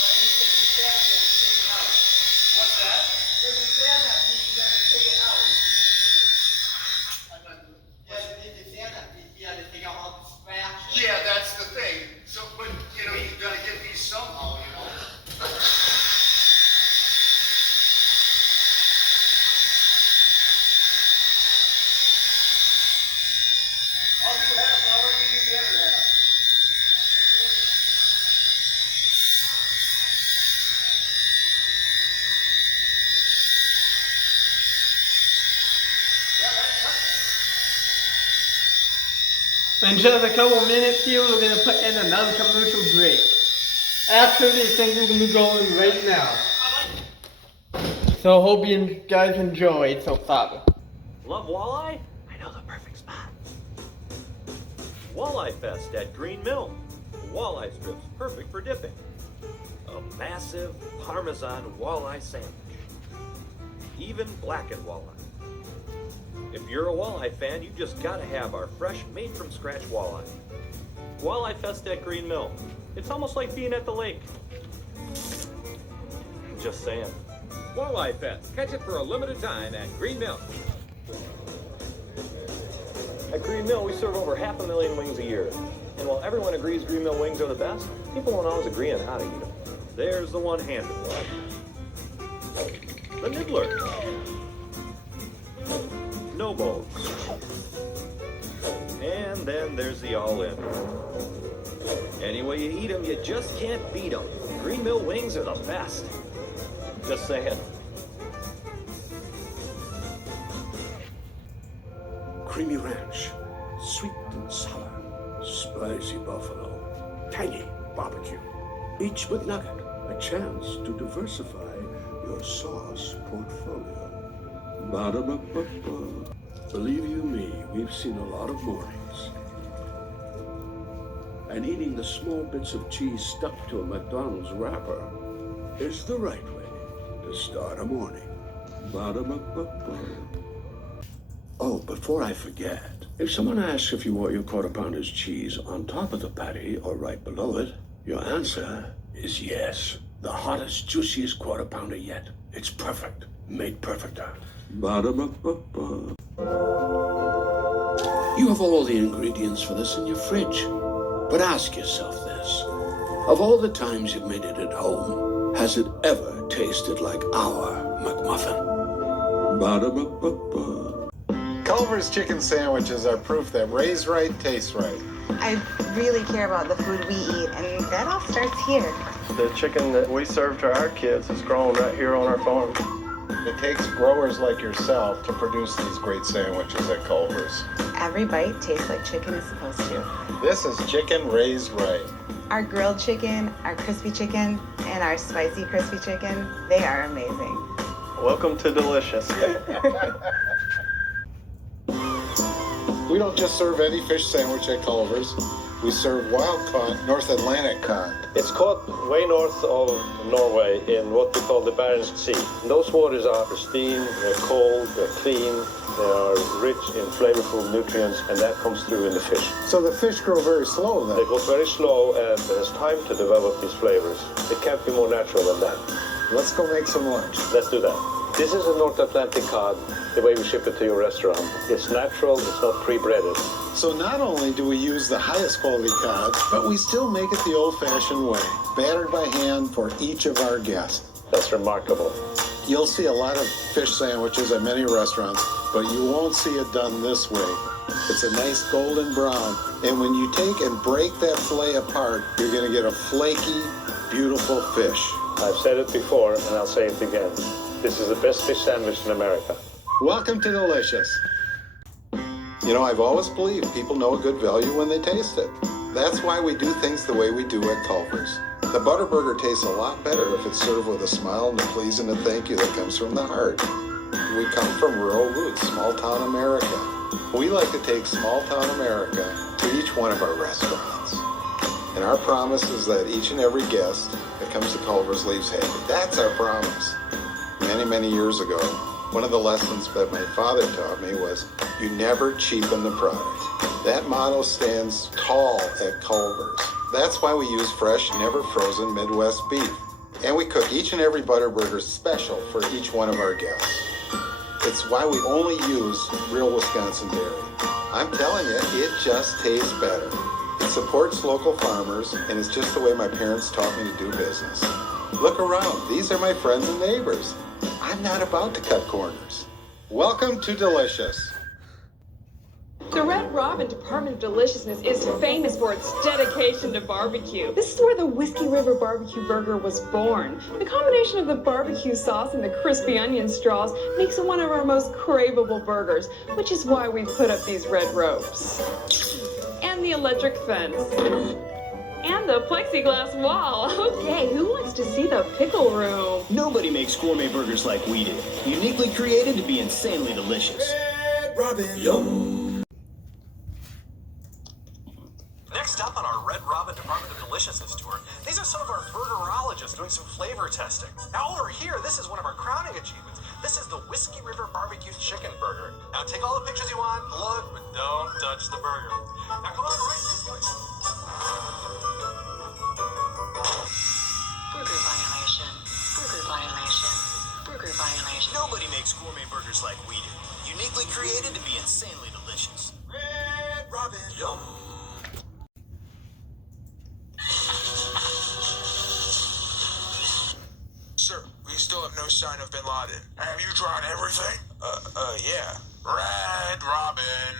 Anything you stand, you have to take it out. What's that? If you stand that piece, you have to take it out. I'm not doing it. Yeah, if you stand that piece, you have to take out all the scratches. Yeah, that's the thing. So, but you know, you gotta get these somehow, you know. I'll do half and I'll let you do the other half. In just a couple minutes here, we're going to put in another commercial break. After this thing, we're going to be going right now. So hope you guys enjoyed so far. Love walleye? I know the perfect spot. Walleye Fest at Green Mill. Walleye strips, perfect for dipping. A massive Parmesan walleye sandwich. Even blackened walleye. If you're a walleye fan, you just gotta have our fresh, made-from-scratch walleye. Walleye Fest at Green Mill. It's almost like being at the lake. Just saying. Walleye Fest. Catch it for a limited time at Green Mill. At Green Mill, we serve over 500,000 wings a year. And while everyone agrees Green Mill wings are the best, people don't always agree on how to eat them. There's the one-handed one. The nibbler. No bones. And then there's the all-in. Any way you eat them, you just can't beat them. Green Mill wings are the best. Just saying. Creamy ranch, sweet and sour, spicy buffalo, tangy barbecue. Each with nugget, a chance to diversify your sauce portfolio. Ba-da-ba-ba-ba. Believe you me, we've seen a lot of mornings. And eating the small bits of cheese stuck to a McDonald's wrapper is the right way to start a morning. Ba-da-ba-ba-ba. Oh, before I forget, if someone asks if you want your quarter pounder's cheese on top of the patty or right below it, your answer is yes. The hottest, juiciest quarter pounder yet. It's perfect. Made perfecter. Ba-da-ba-ba-ba. You have all the ingredients for this in your fridge. But ask yourself this. Of all the times you've made it at home, has it ever tasted like our McMuffin? Ba-da-ba-ba-ba. Culver's chicken sandwiches are proof that raised right tastes right. I really care about the food we eat, and that all starts here. The chicken that we serve to our kids is grown right here on our farm. It takes growers like yourself to produce these great sandwiches at Culver's. Every bite tastes like chicken is supposed to. This is chicken raised right. Our grilled chicken, our crispy chicken, and our spicy crispy chicken, they are amazing. Welcome to Delicious. We don't just serve any fish sandwich at Culver's. We serve wild-caught North Atlantic cod. It's caught way north of Norway in what we call the Barents Sea. Those waters are pristine, they're cold, they're clean, they are rich in flavorful nutrients, and that comes through in the fish. So the fish grow very slow then? They grow very slow, and there's time to develop these flavors. It can't be more natural than that. Let's go make some lunch. Let's do that. This is a North Atlantic cod, the way we ship it to your restaurant. It's natural, it's not pre-breaded. So not only do we use the highest quality cod, but we still make it the old-fashioned way, battered by hand for each of our guests. That's remarkable. You'll see a lot of fish sandwiches at many restaurants, but you won't see it done this way. It's a nice golden brown, and when you take and break that fillet apart, you're gonna get a flaky, beautiful fish. I've said it before, and I'll say it again. This is the best fish sandwich in America. Welcome to Delicious. You know, I've always believed people know a good value when they taste it. That's why we do things the way we do at Culver's. The Butterburger tastes a lot better if it's served with a smile and a please and a thank you that comes from the heart. We come from rural roots, small town America. We like to take small town America to each one of our restaurants. And our promise is that each and every guest that comes to Culver's leaves happy. That's our promise. Many, many years ago, one of the lessons that my father taught me was, you never cheapen the product. That motto stands tall at Culver's. That's why we use fresh, never frozen Midwest beef. And we cook each and every Butterburger special for each one of our guests. It's why we only use real Wisconsin dairy. I'm telling you, it just tastes better. It supports local farmers, and it's just the way my parents taught me to do business. Look around. These are my friends and neighbors. I'm not about to cut corners. Welcome to Delicious. The Red Robin Department of Deliciousness is famous for its dedication to barbecue. This is where the Whiskey River Barbecue Burger was born. The combination of the barbecue sauce and the crispy onion straws makes it one of our most craveable burgers, which is why we put up these red ropes. And the electric fence. And the plexiglass wall. Okay, who wants to see the pickle room? Nobody makes gourmet burgers like we do. Uniquely created to be insanely delicious. Red Robin. Yum. Next up on our Red Robin Department of Deliciousness tour, these are some of our burgerologists doing some flavor testing. Now over here, this is one of our crowning achievements. This is the Whiskey River Barbecue Chicken Burger. Now take all the pictures you want, look, but don't touch the burger. Now come on, right this way. Burger violation. Burger violation. Burger violation. Nobody makes gourmet burgers like we do. Uniquely created to be insanely delicious. Red Robin. Yum. Sir, we still have no sign of Bin Laden. Have you tried everything? Yeah. Red Robin.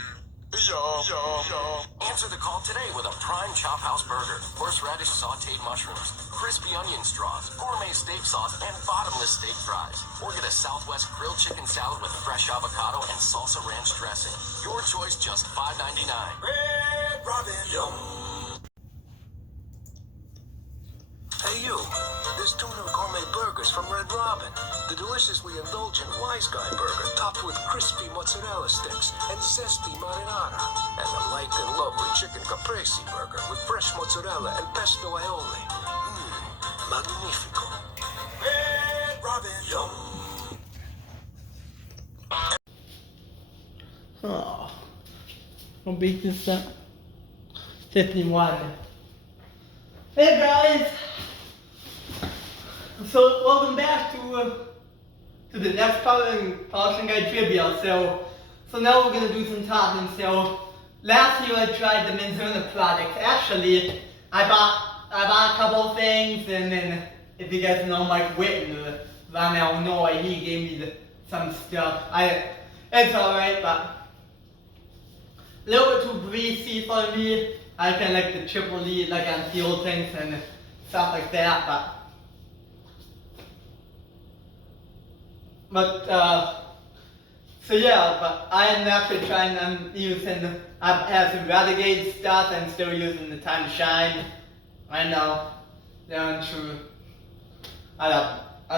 Yum, yum, yum. Answer the call today with a prime chop house burger, horseradish sauteed mushrooms, crispy onion straws, gourmet steak sauce, and bottomless steak fries. Or get a Southwest grilled chicken salad with fresh avocado and salsa ranch dressing. Your choice, just $5.99. Red Robin. Yum. Hey you, there's two new gourmet burgers from Red Robin. The deliciously indulgent Wise Guy burger topped with crispy mozzarella sticks and zesty marinara. And the light and lovely chicken caprese burger with fresh mozzarella and pesto aioli. Magnifico. Red Robin. Yum. Oh, I'll beat this up. 51. Hey guys! So welcome back to the next part in Polishing Guide Trivia. So now we're gonna do some talking. So last year I tried the Menzona product. Actually, I bought a couple of things, and then if you guys know Mike Whitten, Van Illinois, he gave me some stuff. It's alright, but a little bit too greasy for me. I kind of like the triple lead, like on field things and stuff like that, but but so yeah, but I am actually trying. I'm using. I've had some renegade stuff and still using the time to shine. I know, they're true. I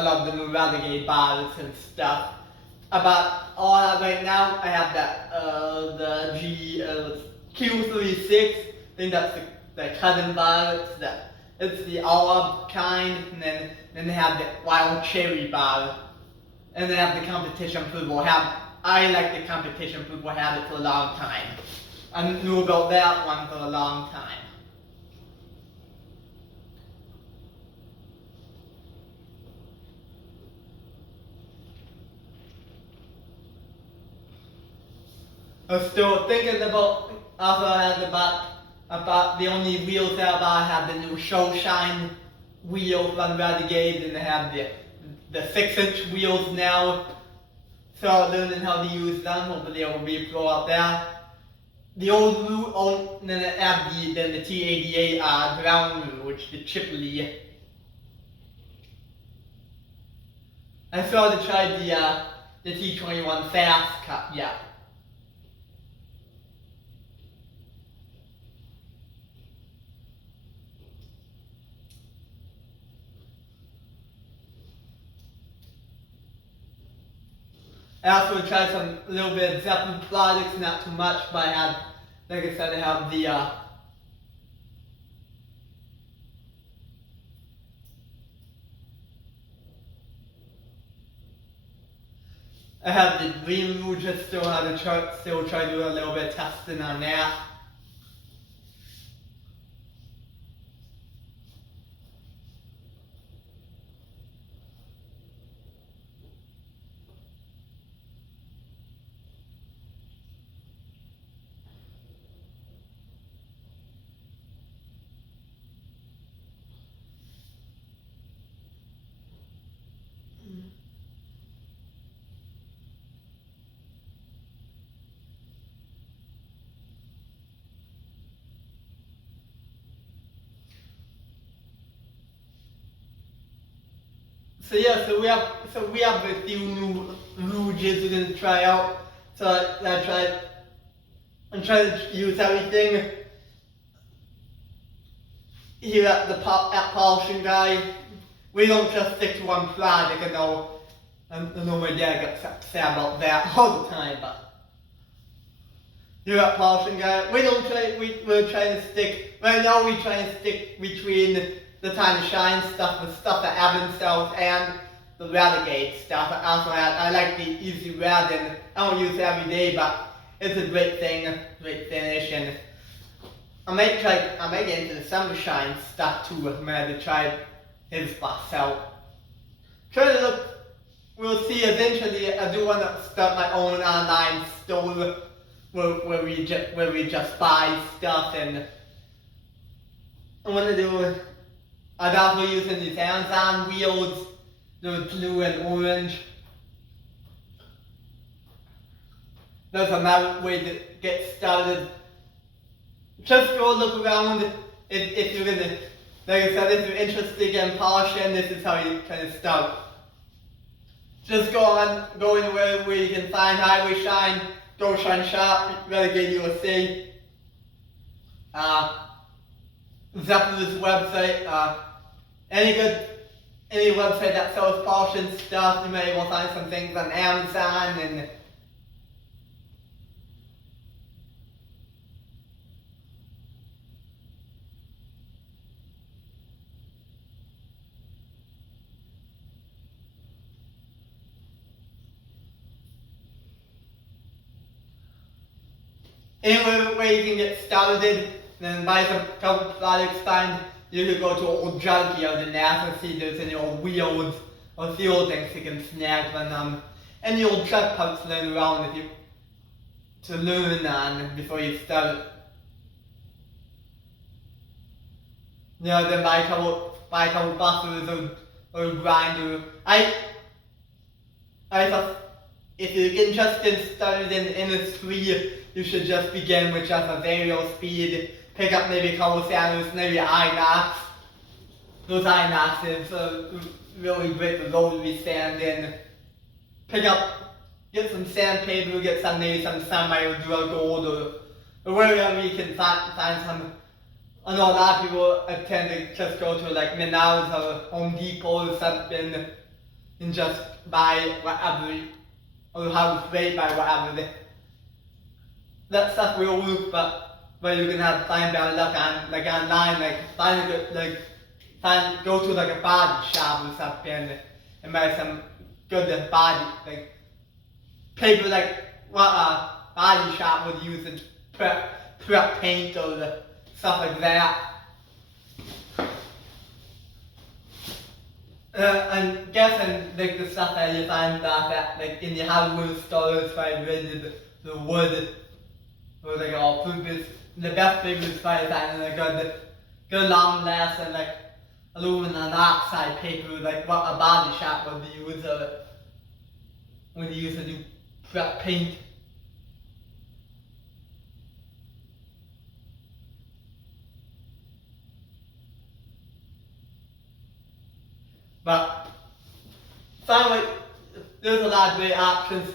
love the new renegade bottles and stuff. About all I have right now, I have that the Q36. I think that's the cousin violets. It's the olive kind, and then they have the wild cherry bottle, and they have the competition food. I like the competition food. We'll have it for a long time. I knew about that one for a long time. I was still thinking about, also I had about the only wheels that I have the new Show Shine wheels on Renegade, and they have the 6-inch wheels now. So learning how to use them, hopefully I will be a pro out there. The old then I have the T88 Brown Rouge, the Chipley. I still have to try the T21 Fast Cut, yeah. I also tried a little bit of Zeppelin products, not too much, but I had, like I said, I have the Green Rouge. I still have to try to do a little bit of testing on that. So yeah, so we have a few new rouges we're gonna try out. So I'm trying to use everything here at the Polishing Guy. We don't just stick to one product. I know my dad gets upset about that all the time, but here at Polishing Guy, we're trying to stick. Right now, we're trying to stick between the Time to Shine stuff, the stuff that Evan sells, and the Renegade stuff. I like the Easy Red, and I don't use it every day, but it's a great thing, great finish, and I might get into the Summer Shine stuff too. I'm gonna try his box out. We'll see eventually. I do want to start my own online store where we just buy stuff, and I want to do. I'm also using these Amazon wheels, the blue and orange. That's another way to get started. Just go look around if you're gonna, like I said, if you're interested in polishing, this is how you kind of start. Just go anywhere where you can find Highway Shine, Go Shine Shop, Renegade USA. Zeppelin's website, any website that sells polishing stuff, you may be able to find some things on Amazon and anywhere where you can get started, then buy some couple products. You could go to old junkyard and ask and see if there's any old wheels or the old things you can snag from them. Any old truck parts laying around to learn on before you start. Then buy a couple buffers or grinder. I thought if you're interested in starting in the industry, you should just begin with just a variable speed. Pick up maybe a couple sanders, maybe Inox. Those Inoxes are really great for rotary sanding. get some sandpaper, get maybe some semi-dry gold or wherever you can find some. I know a lot of people tend to just go to like Menards or Home Depot or something and just buy whatever, or have it made by whatever. That stuff will work, but you can have find better luck online, go to like a body shop or something and buy some good body paper what a body shop would use to prep paint or stuff like that. I'm guessing the stuff that you find that in the hardware stores, the wood or all purpose. The best paper is probably finding good long lasting aluminum oxide paper what a body shop would use when you use to do prep paint. But finally, there's a lot of great options.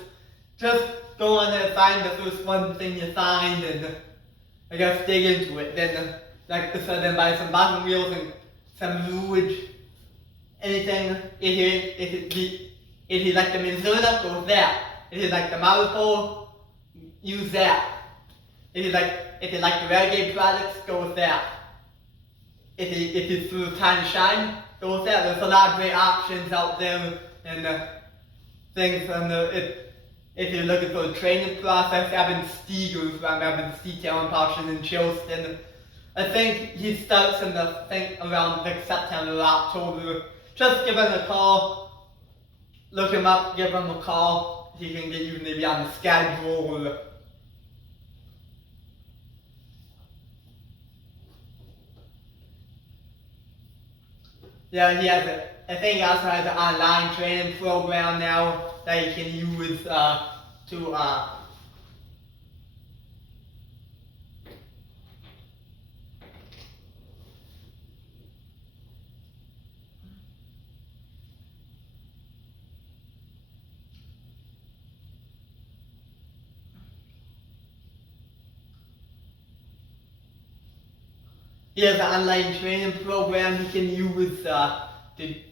Just go on there and find the first one thing you find and I guess dig into it. Then then buy some bottom wheels and some fluid. Anything if you like the Minnesota, go with that. If you like the Mariupol, use that. If you like the Renegade products, go with that. If it's through Time to Shine, go with that. There's a lot of great options out there and things. And if you're looking for a training process, Evan Steegers from Evan's Detailing Potion in Chilston. I think he starts in around September or October. Just give him a call, look him up, give him a call. He can get you maybe on the schedule or yeah, I think he also has an online training program now that you can use to he has an online training program he can use to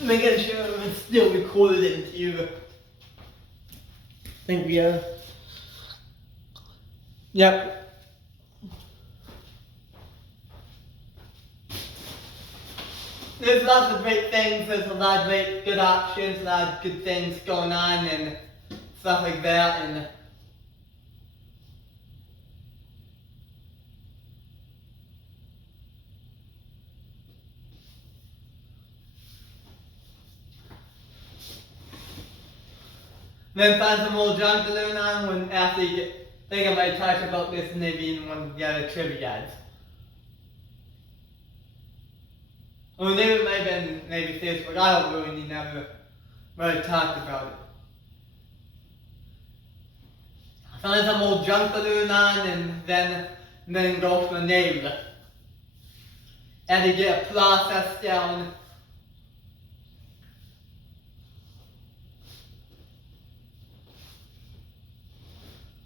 making sure it's still recorded into you. I think we are. Yep. There's lots of great things, there's a lot of great good options, a lot of good things going on and stuff like that and then find some more junk to learn on when after you get, I think I might talk about this maybe in one of the other trivia guides. Or maybe it might have been Facebook, I don't really never really talked about it. Find some more junk to learn on and then go from there. And to get a process down.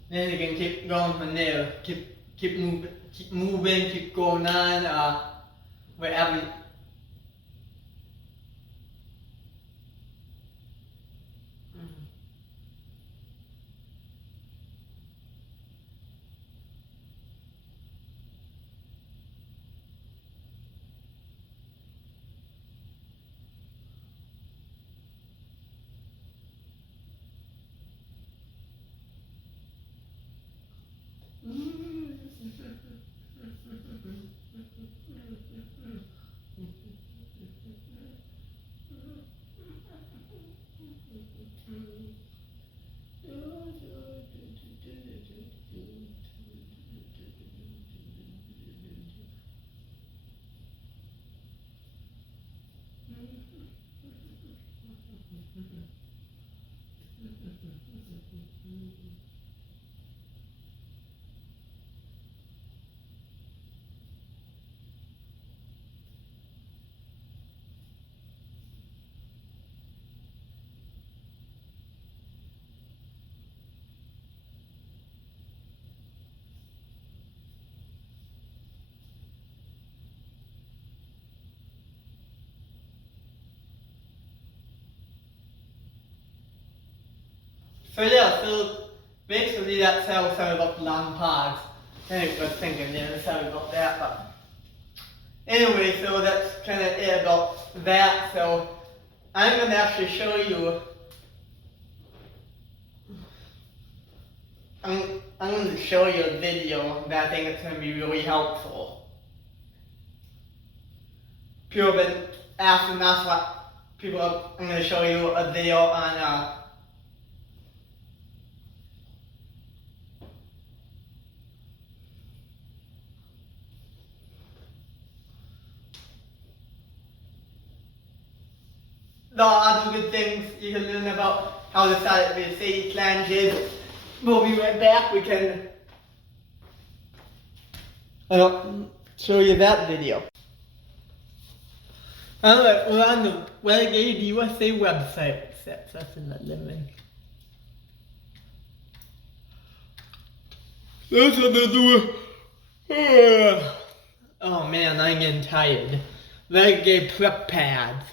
Then you can keep going from there. Keep moving, keep going on, wherever. So yeah, so basically that's how sorry about the long pause. I was thinking, yeah, sorry about that, but anyway, so that's kind of it about that. So I'm gonna actually show you. I'm going to show you a video that I think it's going to be really helpful. People have been asking us what people. I'm going to show you a video on the other good things you can learn about how to start with Sadie flanges. We'll be right back. We can show you that video. Alright, we're on the Renegade USA website. That's in the living. That's what they're doing. Oh man, I'm getting tired. Renegade prep pads.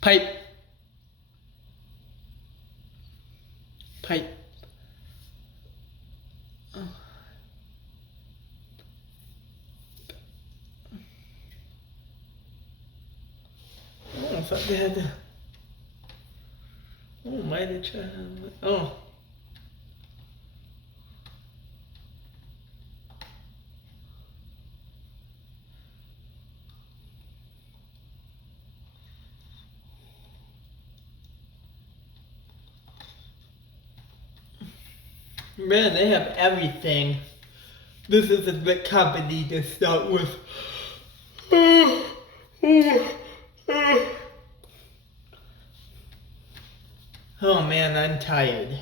Pipe. Oh, I thought they had to. Oh, might have tried. Oh. Man, they have everything. This is a good company to start with. Oh man, I'm tired.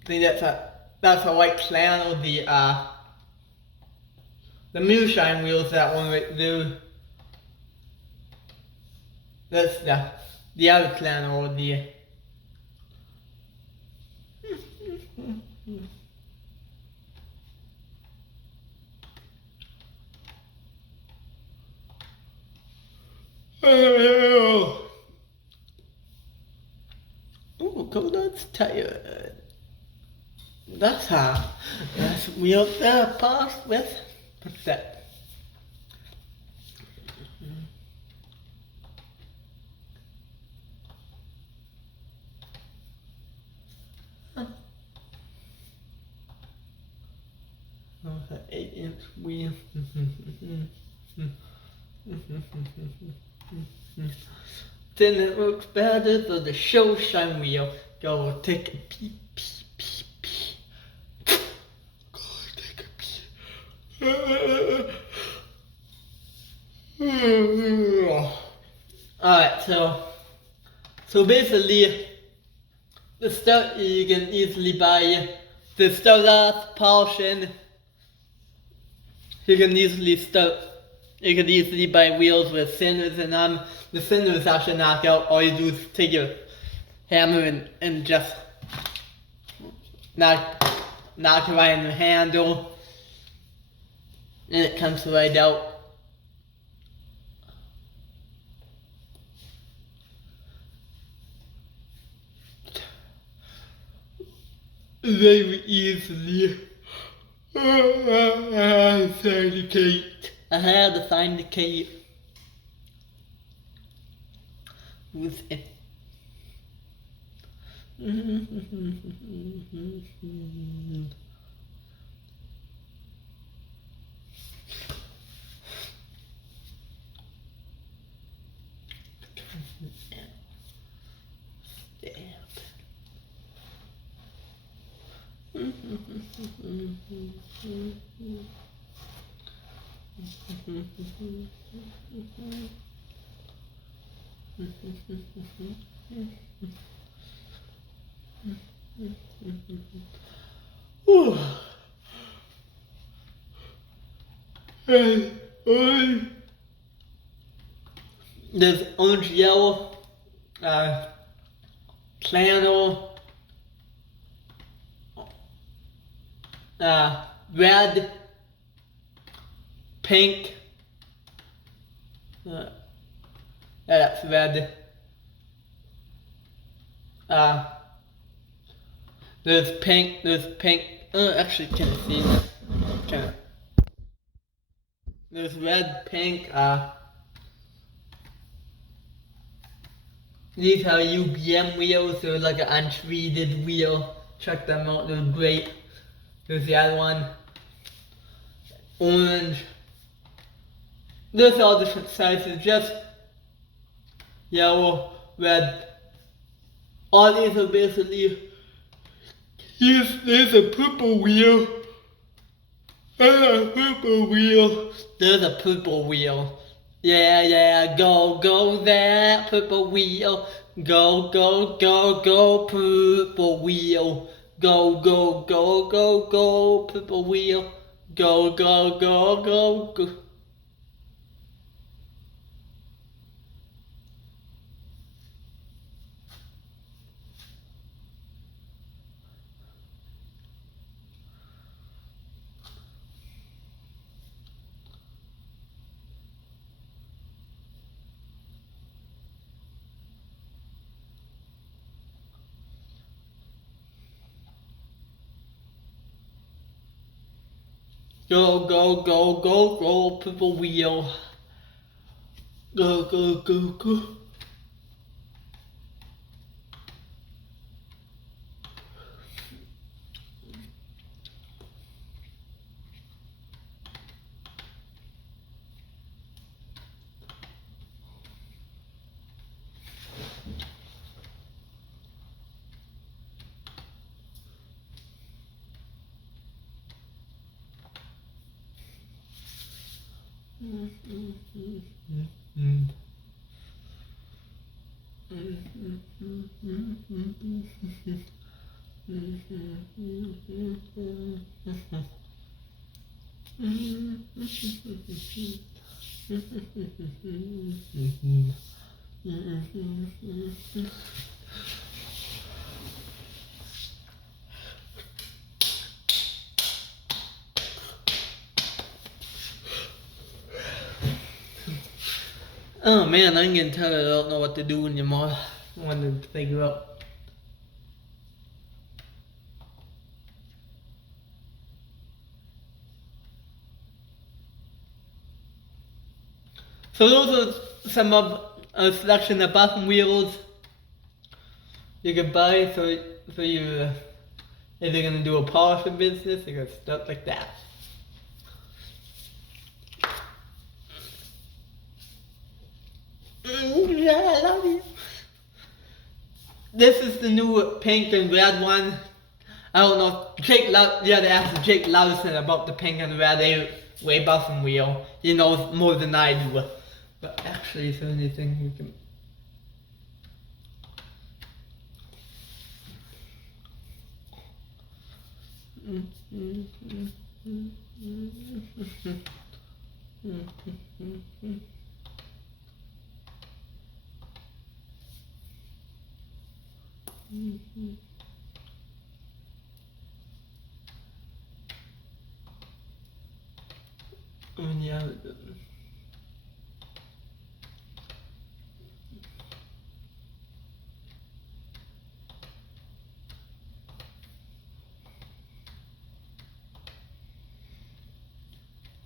I think that's a white flannel, the moonshine wheels, that one right there. That's the other flannel, the oh, Coconut's tired. That's wheel there, pass with. What's that? Oh, it's an 8-inch wheel. Then it looks better, so the show shine wheel. Go take a peek, Go take a peek. Alright, so basically, the start you can easily buy the starter portion. You can easily buy wheels with cinders in them. The cinders actually knock out. All you do is take your hammer and just knock it right in the handle, and it comes right out. Very easily. I had to find the key. With it. Ooh. There's orange, yellow, flannel, red, pink, that's red, there's pink, actually can't see that, there's red, pink, these are UBM wheels, they're like an untreated wheel, check them out, they're great. There's the other one, orange, there's all different sizes, just yellow, red, all these are basically, there's a purple wheel, there's a purple wheel, yeah, go that purple wheel, go, purple wheel, go, purple wheel, go. Go, purple wheel. Go. Oh man, I'm getting tired. I don't know what to do anymore. I wanted to figure out. So those are some of a selection of bottom wheels you can buy. So you if you're gonna do a polishing business, you got stuff like that. Yeah, I love you. This is the new pink and red one. I don't know. Jake asked Jake Lawson about the pink and red way bottom wheel. He knows more than I do. But actually, is there anything we can? Yeah.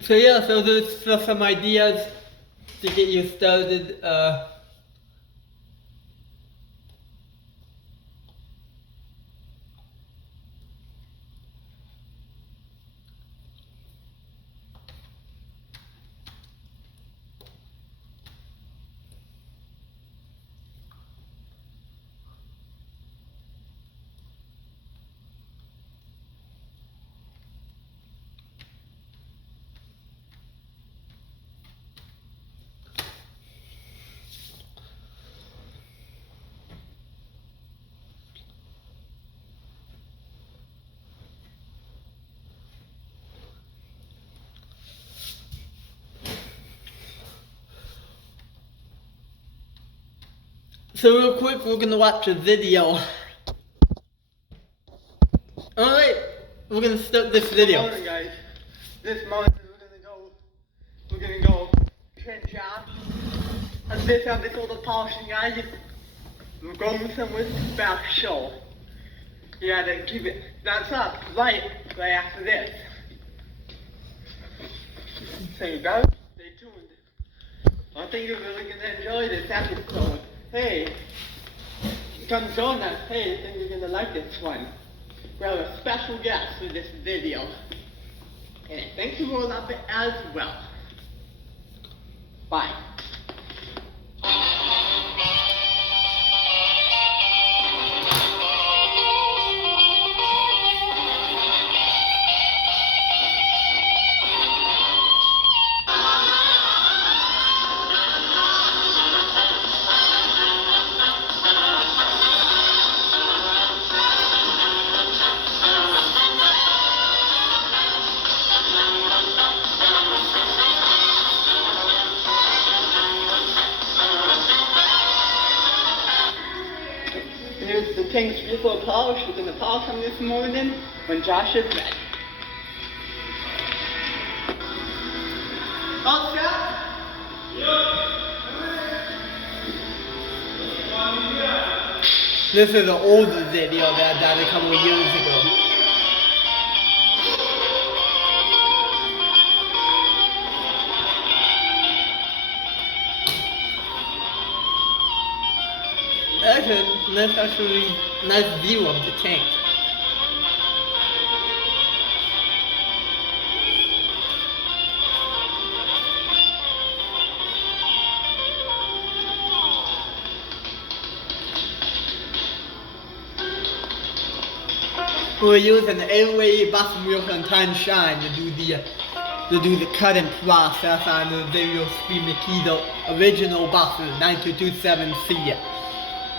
So yeah, so there's some ideas to get you started. So real quick, we're gonna watch a video. Alright, we're gonna start this video. Good morning, guys. This morning we're gonna go trench out. And this episode of polishing, guys, we're going somewhere special. You gotta keep it, that's up, right after this. So you guys, stay tuned. I think you're really gonna enjoy this episode. Hey, come join us. Hey, I think you're gonna like this one. We have a special guest for this video. And I think you will love it as well. Bye. Here's the things people polish. We're gonna polish them this morning when Josh is ready. All set? This is an older video that I done a couple of years ago. That's actually a nice view of the tank. We're using the 808 Boston wheel and time shine to do the cutting process on the Video Speed Makita original Boston 9227C.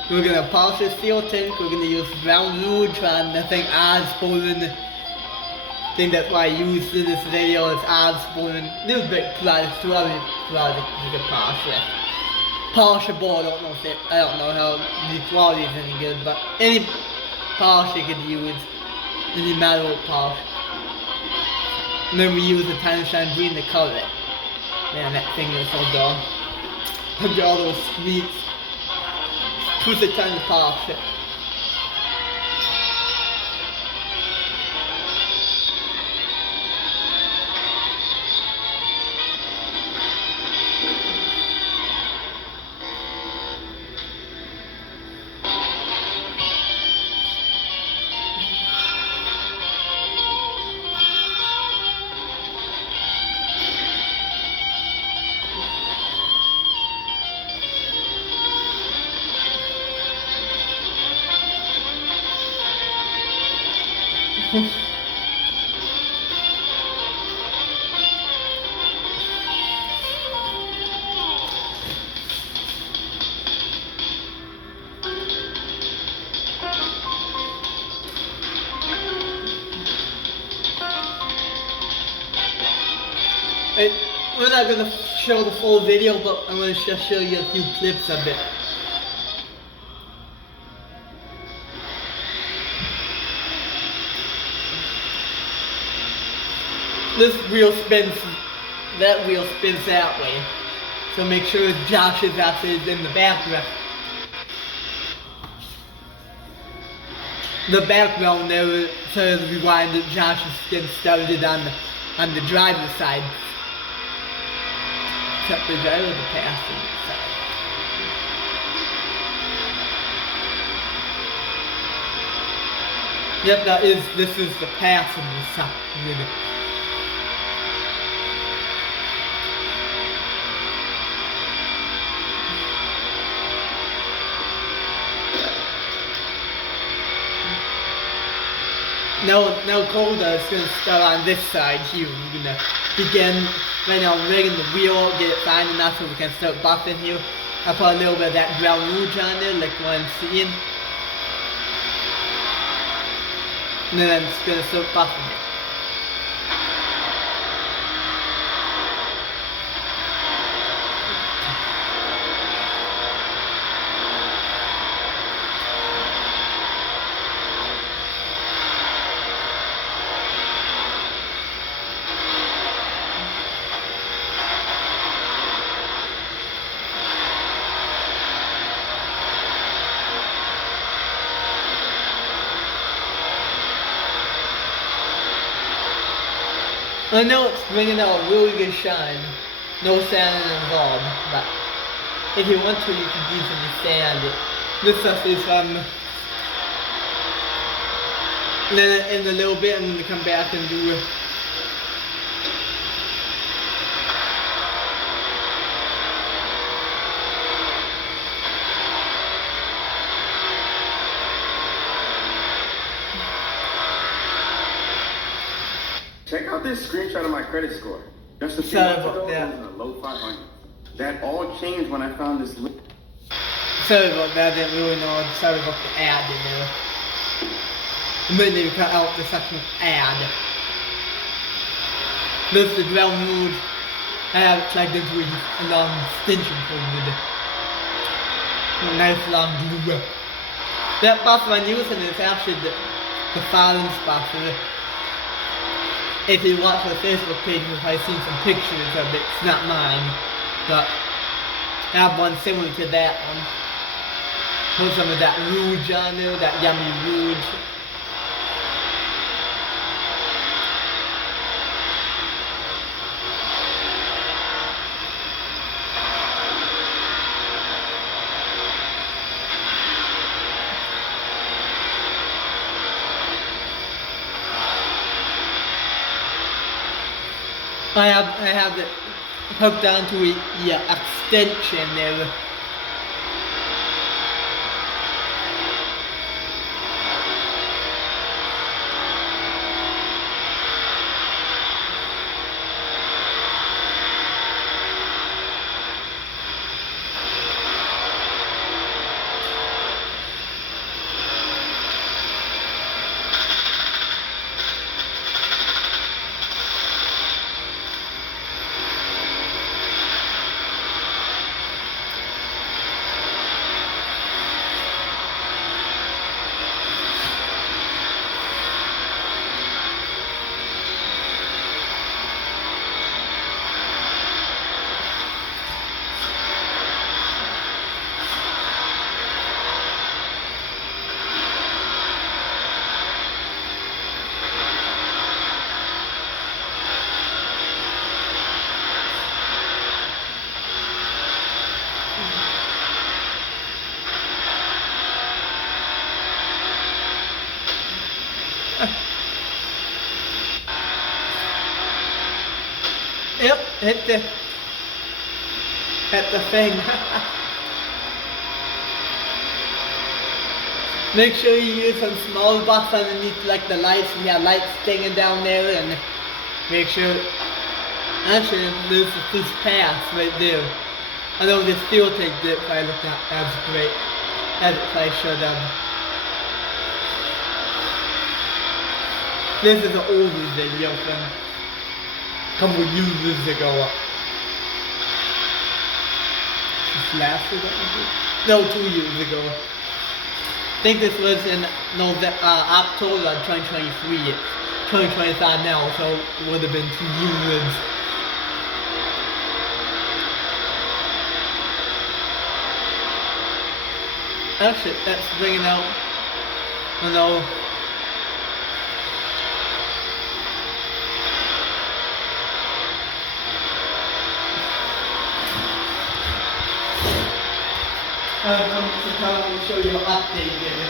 We're gonna polish the steel tank. We're gonna use brown rouge on the thing Osborne. I think that's why I used in this video is Osborne. Little bit product, two other products you can polish with. Polishable, I don't know how the quality is any good, but any polish you could use, any metal polish. And then we use the Time Shine Green to color it. Man, that thing is so dull. Look at all those streaks. Who's the time to polish it? We're not gonna show the full video, but I'm gonna just show you a few clips of it. This wheel spins, that wheel spins that way. So make sure Josh's outfit is in the background. The background there says rewind that Josh is getting started on the driver's side. Except the driver, the passenger side. Yep, this is the passenger side. Now Coda is going to start on this side here. We're going to begin right now rigging the wheel, get it fine enough so we can start buffing here. I put a little bit of that brown rouge on there like what I'm seeing. And then I'm just going to start buffing it. I know it's bringing out a really good shine. No sand involved, but if you want to, you can easily sand it. This stuff is then in a little bit, I'm gonna come back and do. Check out this screenshot of my credit score. Just a few Sorry months about ago, that. it was in the low 500. That all changed when I found this. Sorry about that, I didn't really know. Sorry about the ad in there. I might need to cut out the second ad. This is the ground mood. I have it plugged into a long extension cord with a nice long glue. That buffer I'm using is actually the Fallon's buffer. If you watch the Facebook page, you've probably seen some pictures of it. It's not mine, but I have one similar to that one. Put some of that rouge on there, that yummy rouge. I have it hooked onto a extension there. Yep, hit the thing. Make sure you use some small box underneath like the lights. We have lights stinging down there, and make sure. Actually, there's this pass right there. I know the steel tank did if I look at that's great. As if I should have. This is an older video from a couple years ago. This last year, no, 2 years ago. I think this was in October 2023. 2025 now, so it would have been 2 years. Actually, that's bringing out, I know. I'm going to show you an update there.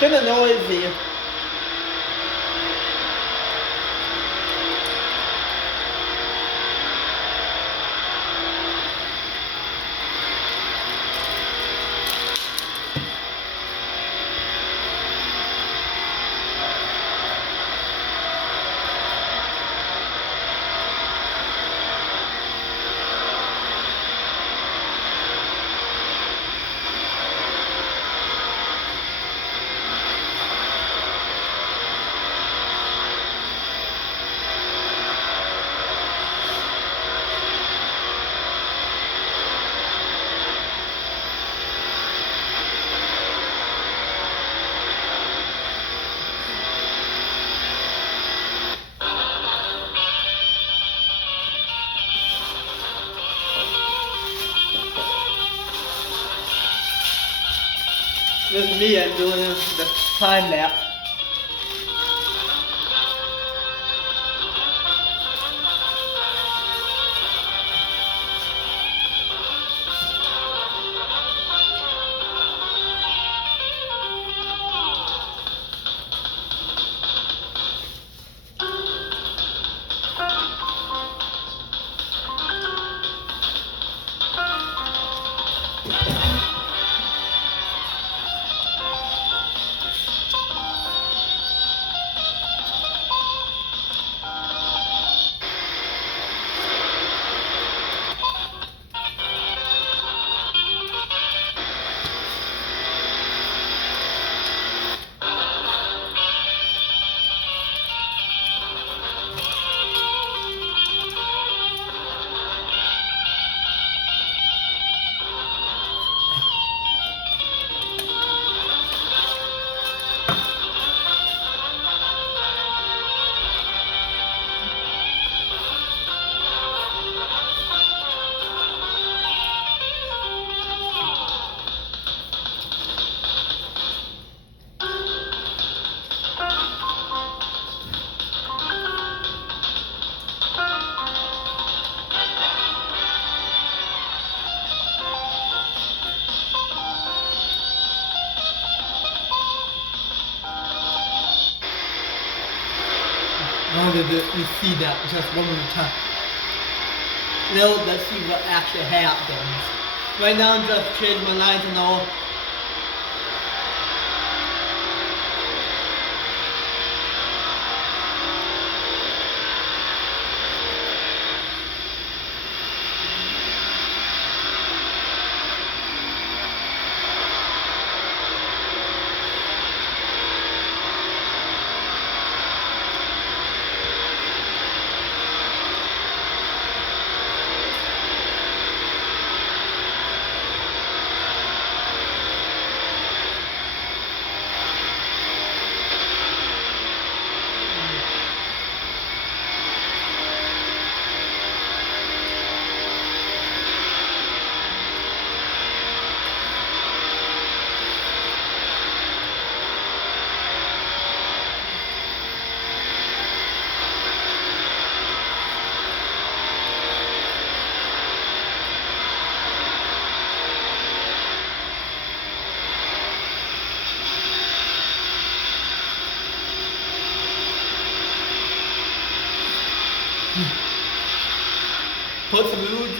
Kind of noisy. This is me and doing the time lapse. I wanted to see that just one more time. Now let's see what actually happens. Right now I'm just changing my line to know. Put some mood.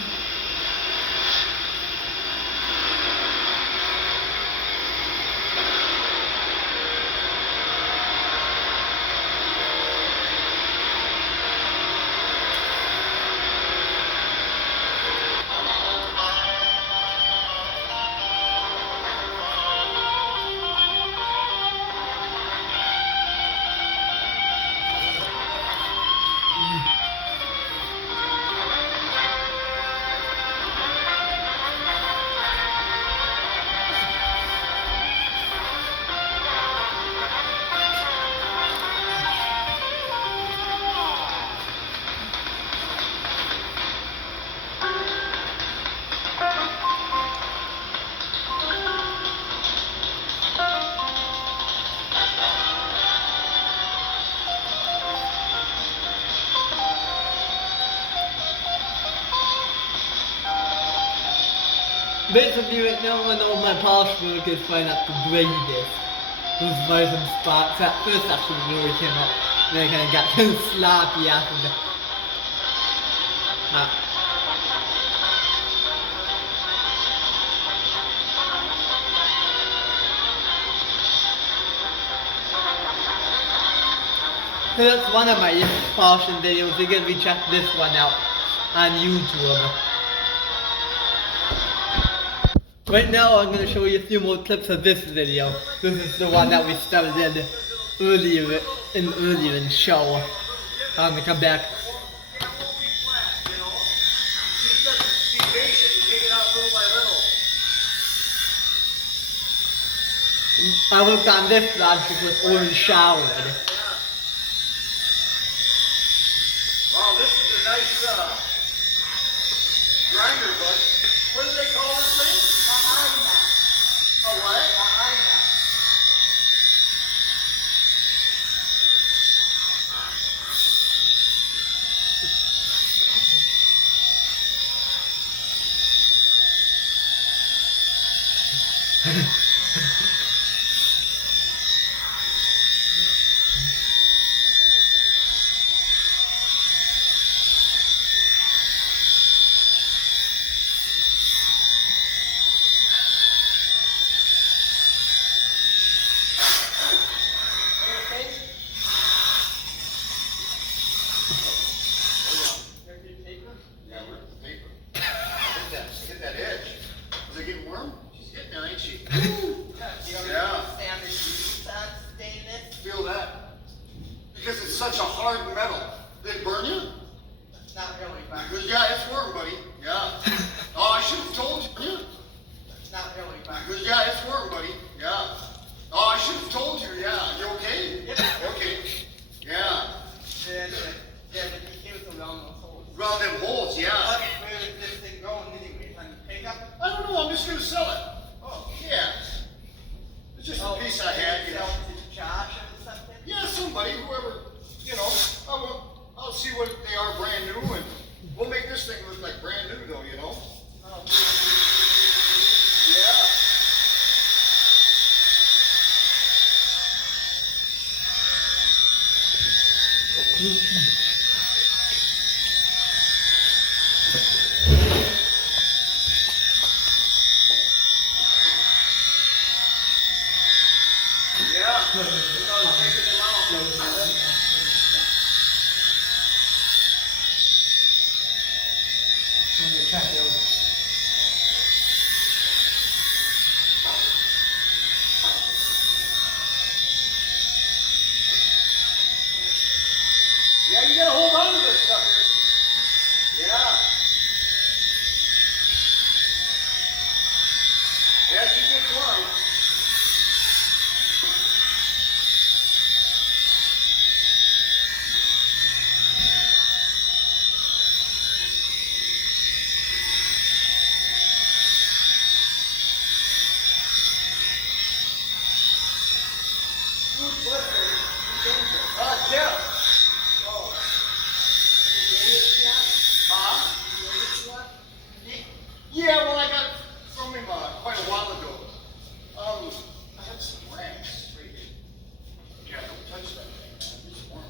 Basically right now I know my polish work is trying not to grade this. Those were some spots at first actually really came up. Then I kinda got kind of sloppy after that. So that's one of my polishing videos. You can check this one out on YouTube. Right now I'm going to show you a few more clips of this video. This is the one that we started earlier in the show. I'm going to come back. I worked on this launch with orange showered. Wow, this is a nice grinder, bud. What do they call this thing? A what? Yeah, where's the paper? Hit that edge. Is it getting warm? She's hitting there, ain't she? Yeah. Feel that? Because it's such a hard metal. Did it burn you? Not really, but Yeah, it's warm, buddy. Yeah. Oh, I should have told you. not really, but Yeah, it's warm, buddy. Yeah. Oh, I should have told you. Yeah. You okay? Yep. Okay. Yeah. yeah, but he came around those holes. Around them holes, yeah. Where is this thing going anyway? On the pickup? I don't know. I'm just gonna sell it. Oh. Yeah. It's just a piece I had, you know. Sell it to Josh or something? Yeah, somebody, whoever, you know. I'll see what they are brand new, and we'll make this thing look like brand new, though, you know. Oh, Yeah. Yeah. We're taking them out. Yeah, you gotta hold on to this sucker. Yeah. Yeah, she gets warm. Jeff. Oh. Huh? Yeah, well, I got it from him quite a while ago. I had some racks right here. Yeah, don't touch that thing, man. It's warm.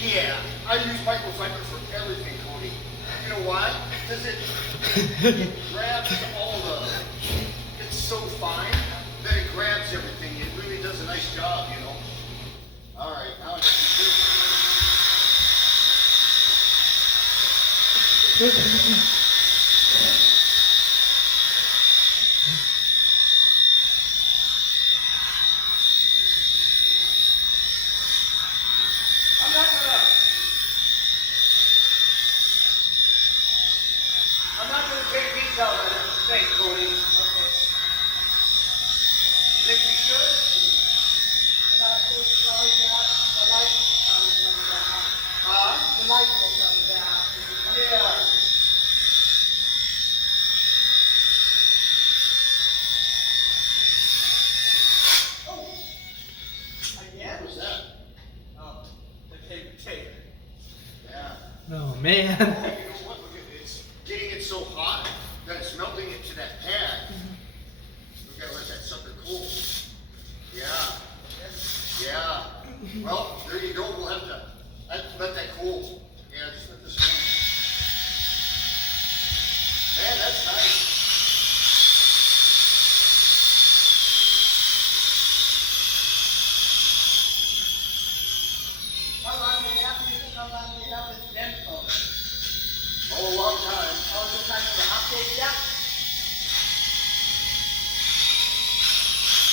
Yeah, I use microfiber for everything, Cody. You know why? Because it grabs all the, it's so fine that it grabs everything. It really does a nice job, you know. All right, now it's I'm not gonna take detail on it. Thanks, Cody. Okay. You think we should? I'm not so sorry that the light is coming down. Huh? The light will come down. Yeah. Again? What was that? Oh, the tape. Yeah. Oh, man. Oh, you know what? Look at it's getting it so hot that it's melting it to that pad. We gotta let that sucker cool. Yeah. Yeah. Well, there you go. We'll have to let that cool. Yeah, just let this cool. Man, that's nice. How long do you have this vent for? Oh, a long time. Oh, is it time to update yet?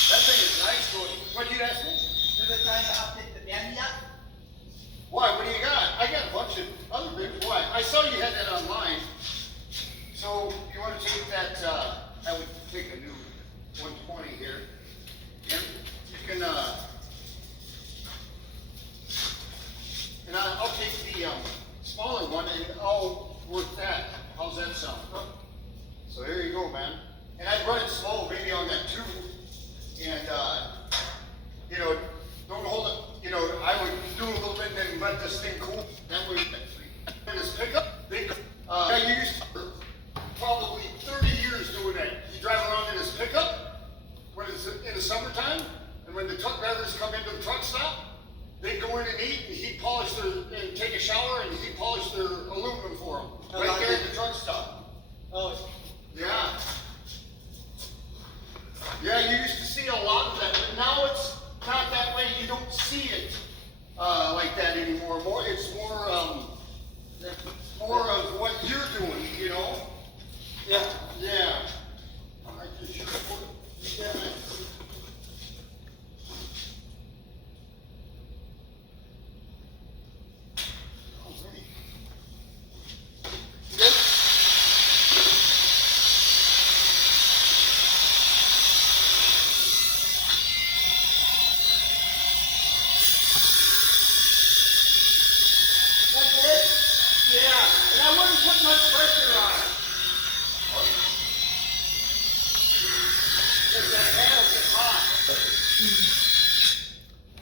That thing is nice, Cody. What did you ask me? Is it time to update the vent yet? Why? What do you got? I got a bunch of other things. Why? I saw you had that online. So you want to take that? I would take a new 120 here, and you can. And I'll take the smaller one, and I'll work that. How's that sound? So there you go, man. And I'd run it slow, maybe on that 2, and you know, don't hold it. You know, I would do a little bit this thing cool? That way, and his pickup, I used probably 30 years doing that. You drive around in his pickup when it's in the summertime, and when the truck drivers come into the truck stop, they go in and eat, and he'd polish their, and take a shower, and he'd polish their aluminum for them. Right there at the truck stop. Oh, yeah. Yeah, you used to see a lot of that, but now it's not that way. You don't see it like that anymore. It's more of what you're doing, you know? Yeah. Yeah. I just yeah.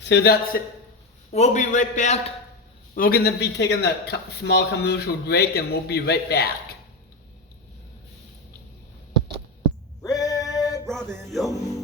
So that's it. We'll be right back. We're gonna be taking a small commercial break, and we'll be right back. Red Robin. Yum.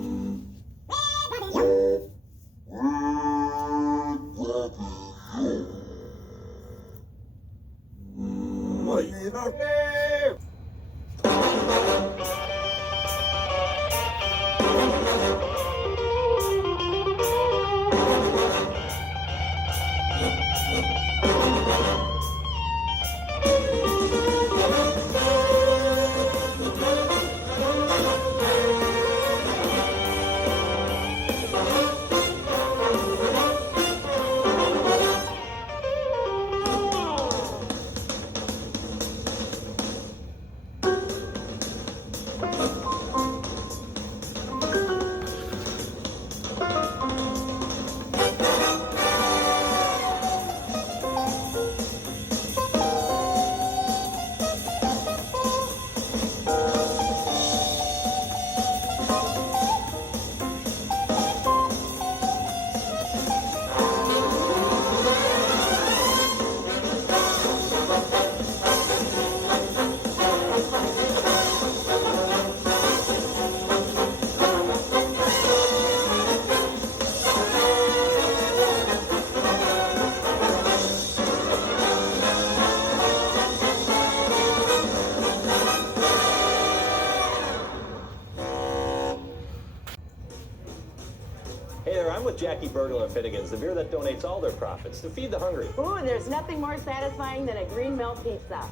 Hey there, I'm with Jackie Burglar and Finnegan's, the beer that donates all their profits to feed the hungry. Ooh, there's nothing more satisfying than a green mill pizza.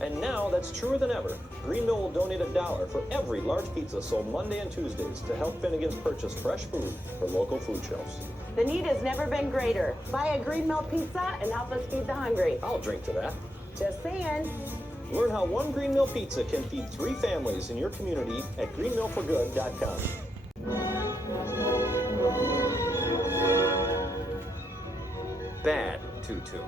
And now that's truer than ever. Green Mill will donate $1 for every large pizza sold Monday and Tuesdays to help Finnegan's purchase fresh food for local food shelves. The need has never been greater. Buy a green mill pizza and help us feed the hungry. I'll drink to that. Just saying. Learn how one Green Mill pizza can feed 3 families in your community at greenmillforgood.com. Bad tutu.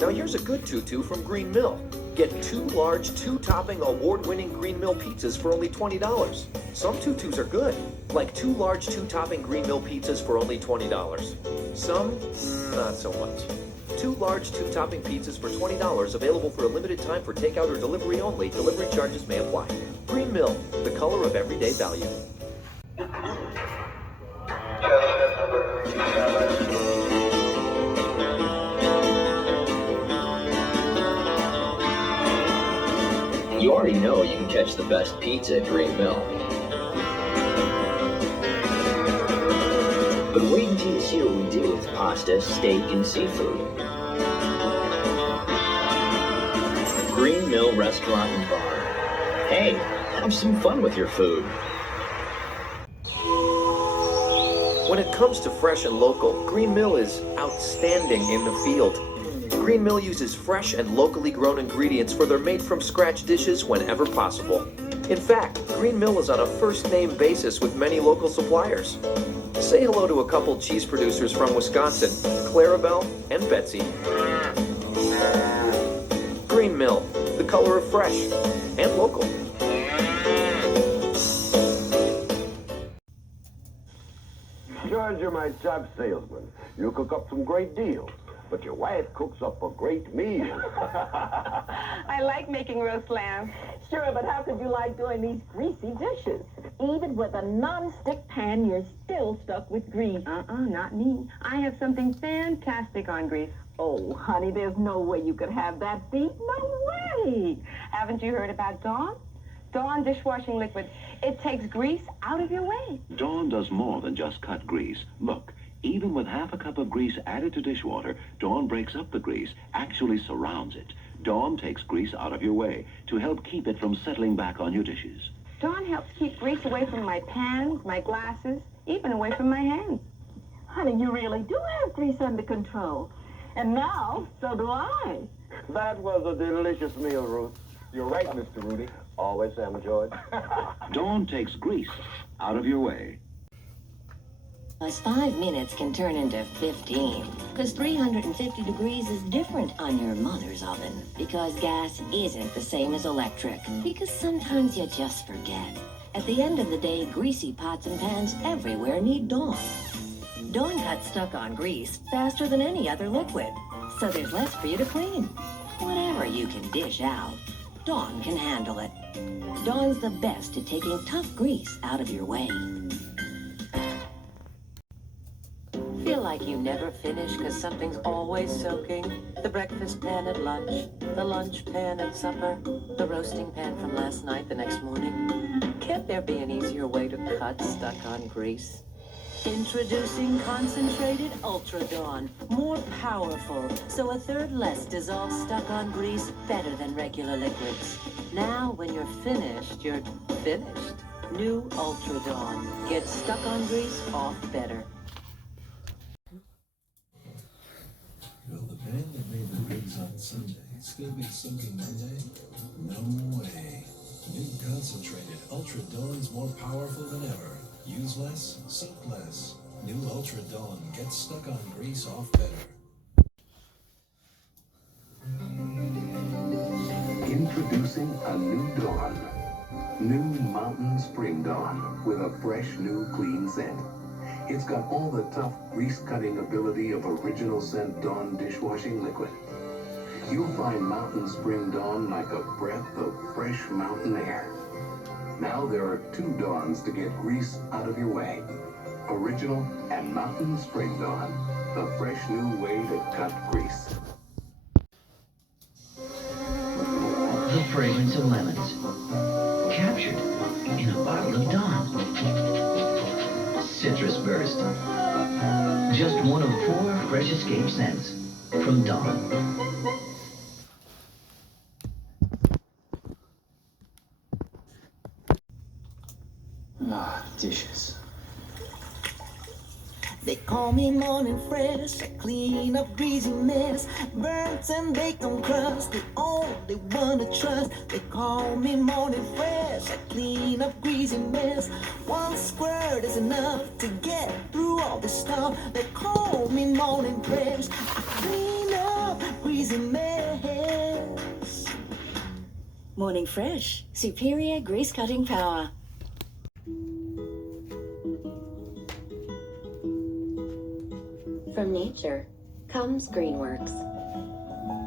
Now here's a good tutu from Green Mill. Get 2 large, 2-topping, award-winning Green Mill pizzas for only $20. Some tutus are good, like 2 large, 2-topping Green Mill pizzas for only $20. Some, not so much. 2 large, 2-topping pizzas for $20, available for a limited time for takeout or delivery only. Delivery charges may apply. Green Mill, the color of everyday value. You already know you can catch the best pizza at Green Mill. But wait until you see what we do with pasta, steak, and seafood. Green Mill Restaurant and Bar. Hey, have some fun with your food. When it comes to fresh and local, Green Mill is outstanding in the field. Green Mill uses fresh and locally grown ingredients for their made-from-scratch dishes whenever possible. In fact, Green Mill is on a first-name basis with many local suppliers. Say hello to a couple cheese producers from Wisconsin, Clarabelle and Betsy. Green Mill, the color of fresh and local. George, you're my top salesman. You cook up some great deals. but your wife cooks up a great meal. I like making roast lamb. Sure, but how could you like doing these greasy dishes? Even with a non-stick pan, you're still stuck with grease. Not me. I have something fantastic on grease. Oh, honey, there's no way you could have that beef. No way. Haven't you heard about Dawn? Dawn dishwashing liquid. It takes grease out of your way. Dawn does more than just cut grease. Look, even with half a cup of grease added to dishwater, Dawn breaks up the grease, actually surrounds it. Dawn takes grease out of your way to help keep it from settling back on your dishes. Dawn helps keep grease away from my pans, my glasses, even away from my hands. Honey, you really do have grease under control. And now, so do I. That was a delicious meal, Ruth. You're right, Mr. Rudy. Always am, George. Dawn takes grease out of your way. Plus 5 minutes can turn into 15. Because 350 degrees is different on your mother's oven. Because gas isn't the same as electric. Because sometimes you just forget. At the end of the day, greasy pots and pans everywhere need Dawn. Dawn cuts stuck on grease faster than any other liquid. So there's less for you to clean. Whatever you can dish out, Dawn can handle it. Dawn's the best at taking tough grease out of your way. Feel like you never finish because something's always soaking? The breakfast pan at lunch, the lunch pan at supper, the roasting pan from last night the next morning. Can't there be an easier way to cut stuck on grease? Introducing Concentrated Ultra Dawn. More powerful, so 1/3 less dissolves stuck on grease better than regular liquids. Now, when you're finished, you're finished. New Ultra Dawn. Get stuck on grease off better. Will the pan that made the ribs on Sunday still be soaking Monday? No way. New Concentrated Ultra Dawn's more powerful than ever. Use less, soak less. New Ultra Dawn gets stuck on grease off better. Introducing a new Dawn. New Mountain Spring Dawn with a fresh new clean scent. It's got all the tough grease-cutting ability of original scent Dawn dishwashing liquid. You'll find Mountain Spring Dawn like a breath of fresh mountain air. Now there are 2 Dawns to get grease out of your way. Original and Mountain Spring Dawn. The fresh new way to cut grease. The fragrance of lemons. Captured in a bottle of Dawn. Citrus Burst. Just one of 4 fresh escape scents from Dawn. Dishes. They call me morning fresh, I clean up greasy mess, burnt and bacon crust, the only one to trust. They call me morning fresh, I clean up greasy mess. 1 squirt is enough to get through all this stuff. They call me morning fresh, I clean up greasy mess. Morning Fresh. Superior grease cutting power. From nature comes Greenworks,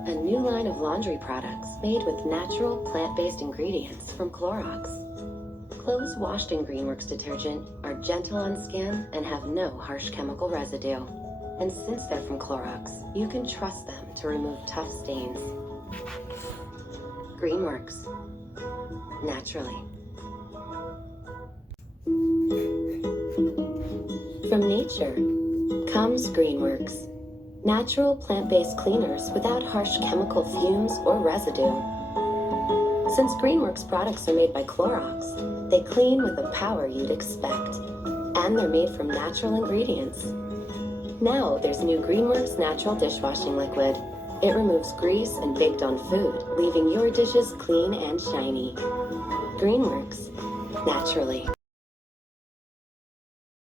a new line of laundry products made with natural plant-based ingredients from Clorox. Clothes washed in Greenworks detergent are gentle on skin and have no harsh chemical residue. And since they're from Clorox, you can trust them to remove tough stains. Greenworks, naturally. From nature comes Greenworks, natural plant-based cleaners without harsh chemical fumes or residue. Since Greenworks products are made by Clorox, they clean with the power you'd expect. And they're made from natural ingredients. Now there's new Greenworks Natural Dishwashing Liquid. It removes grease and baked on food, leaving your dishes clean and shiny. Greenworks, naturally.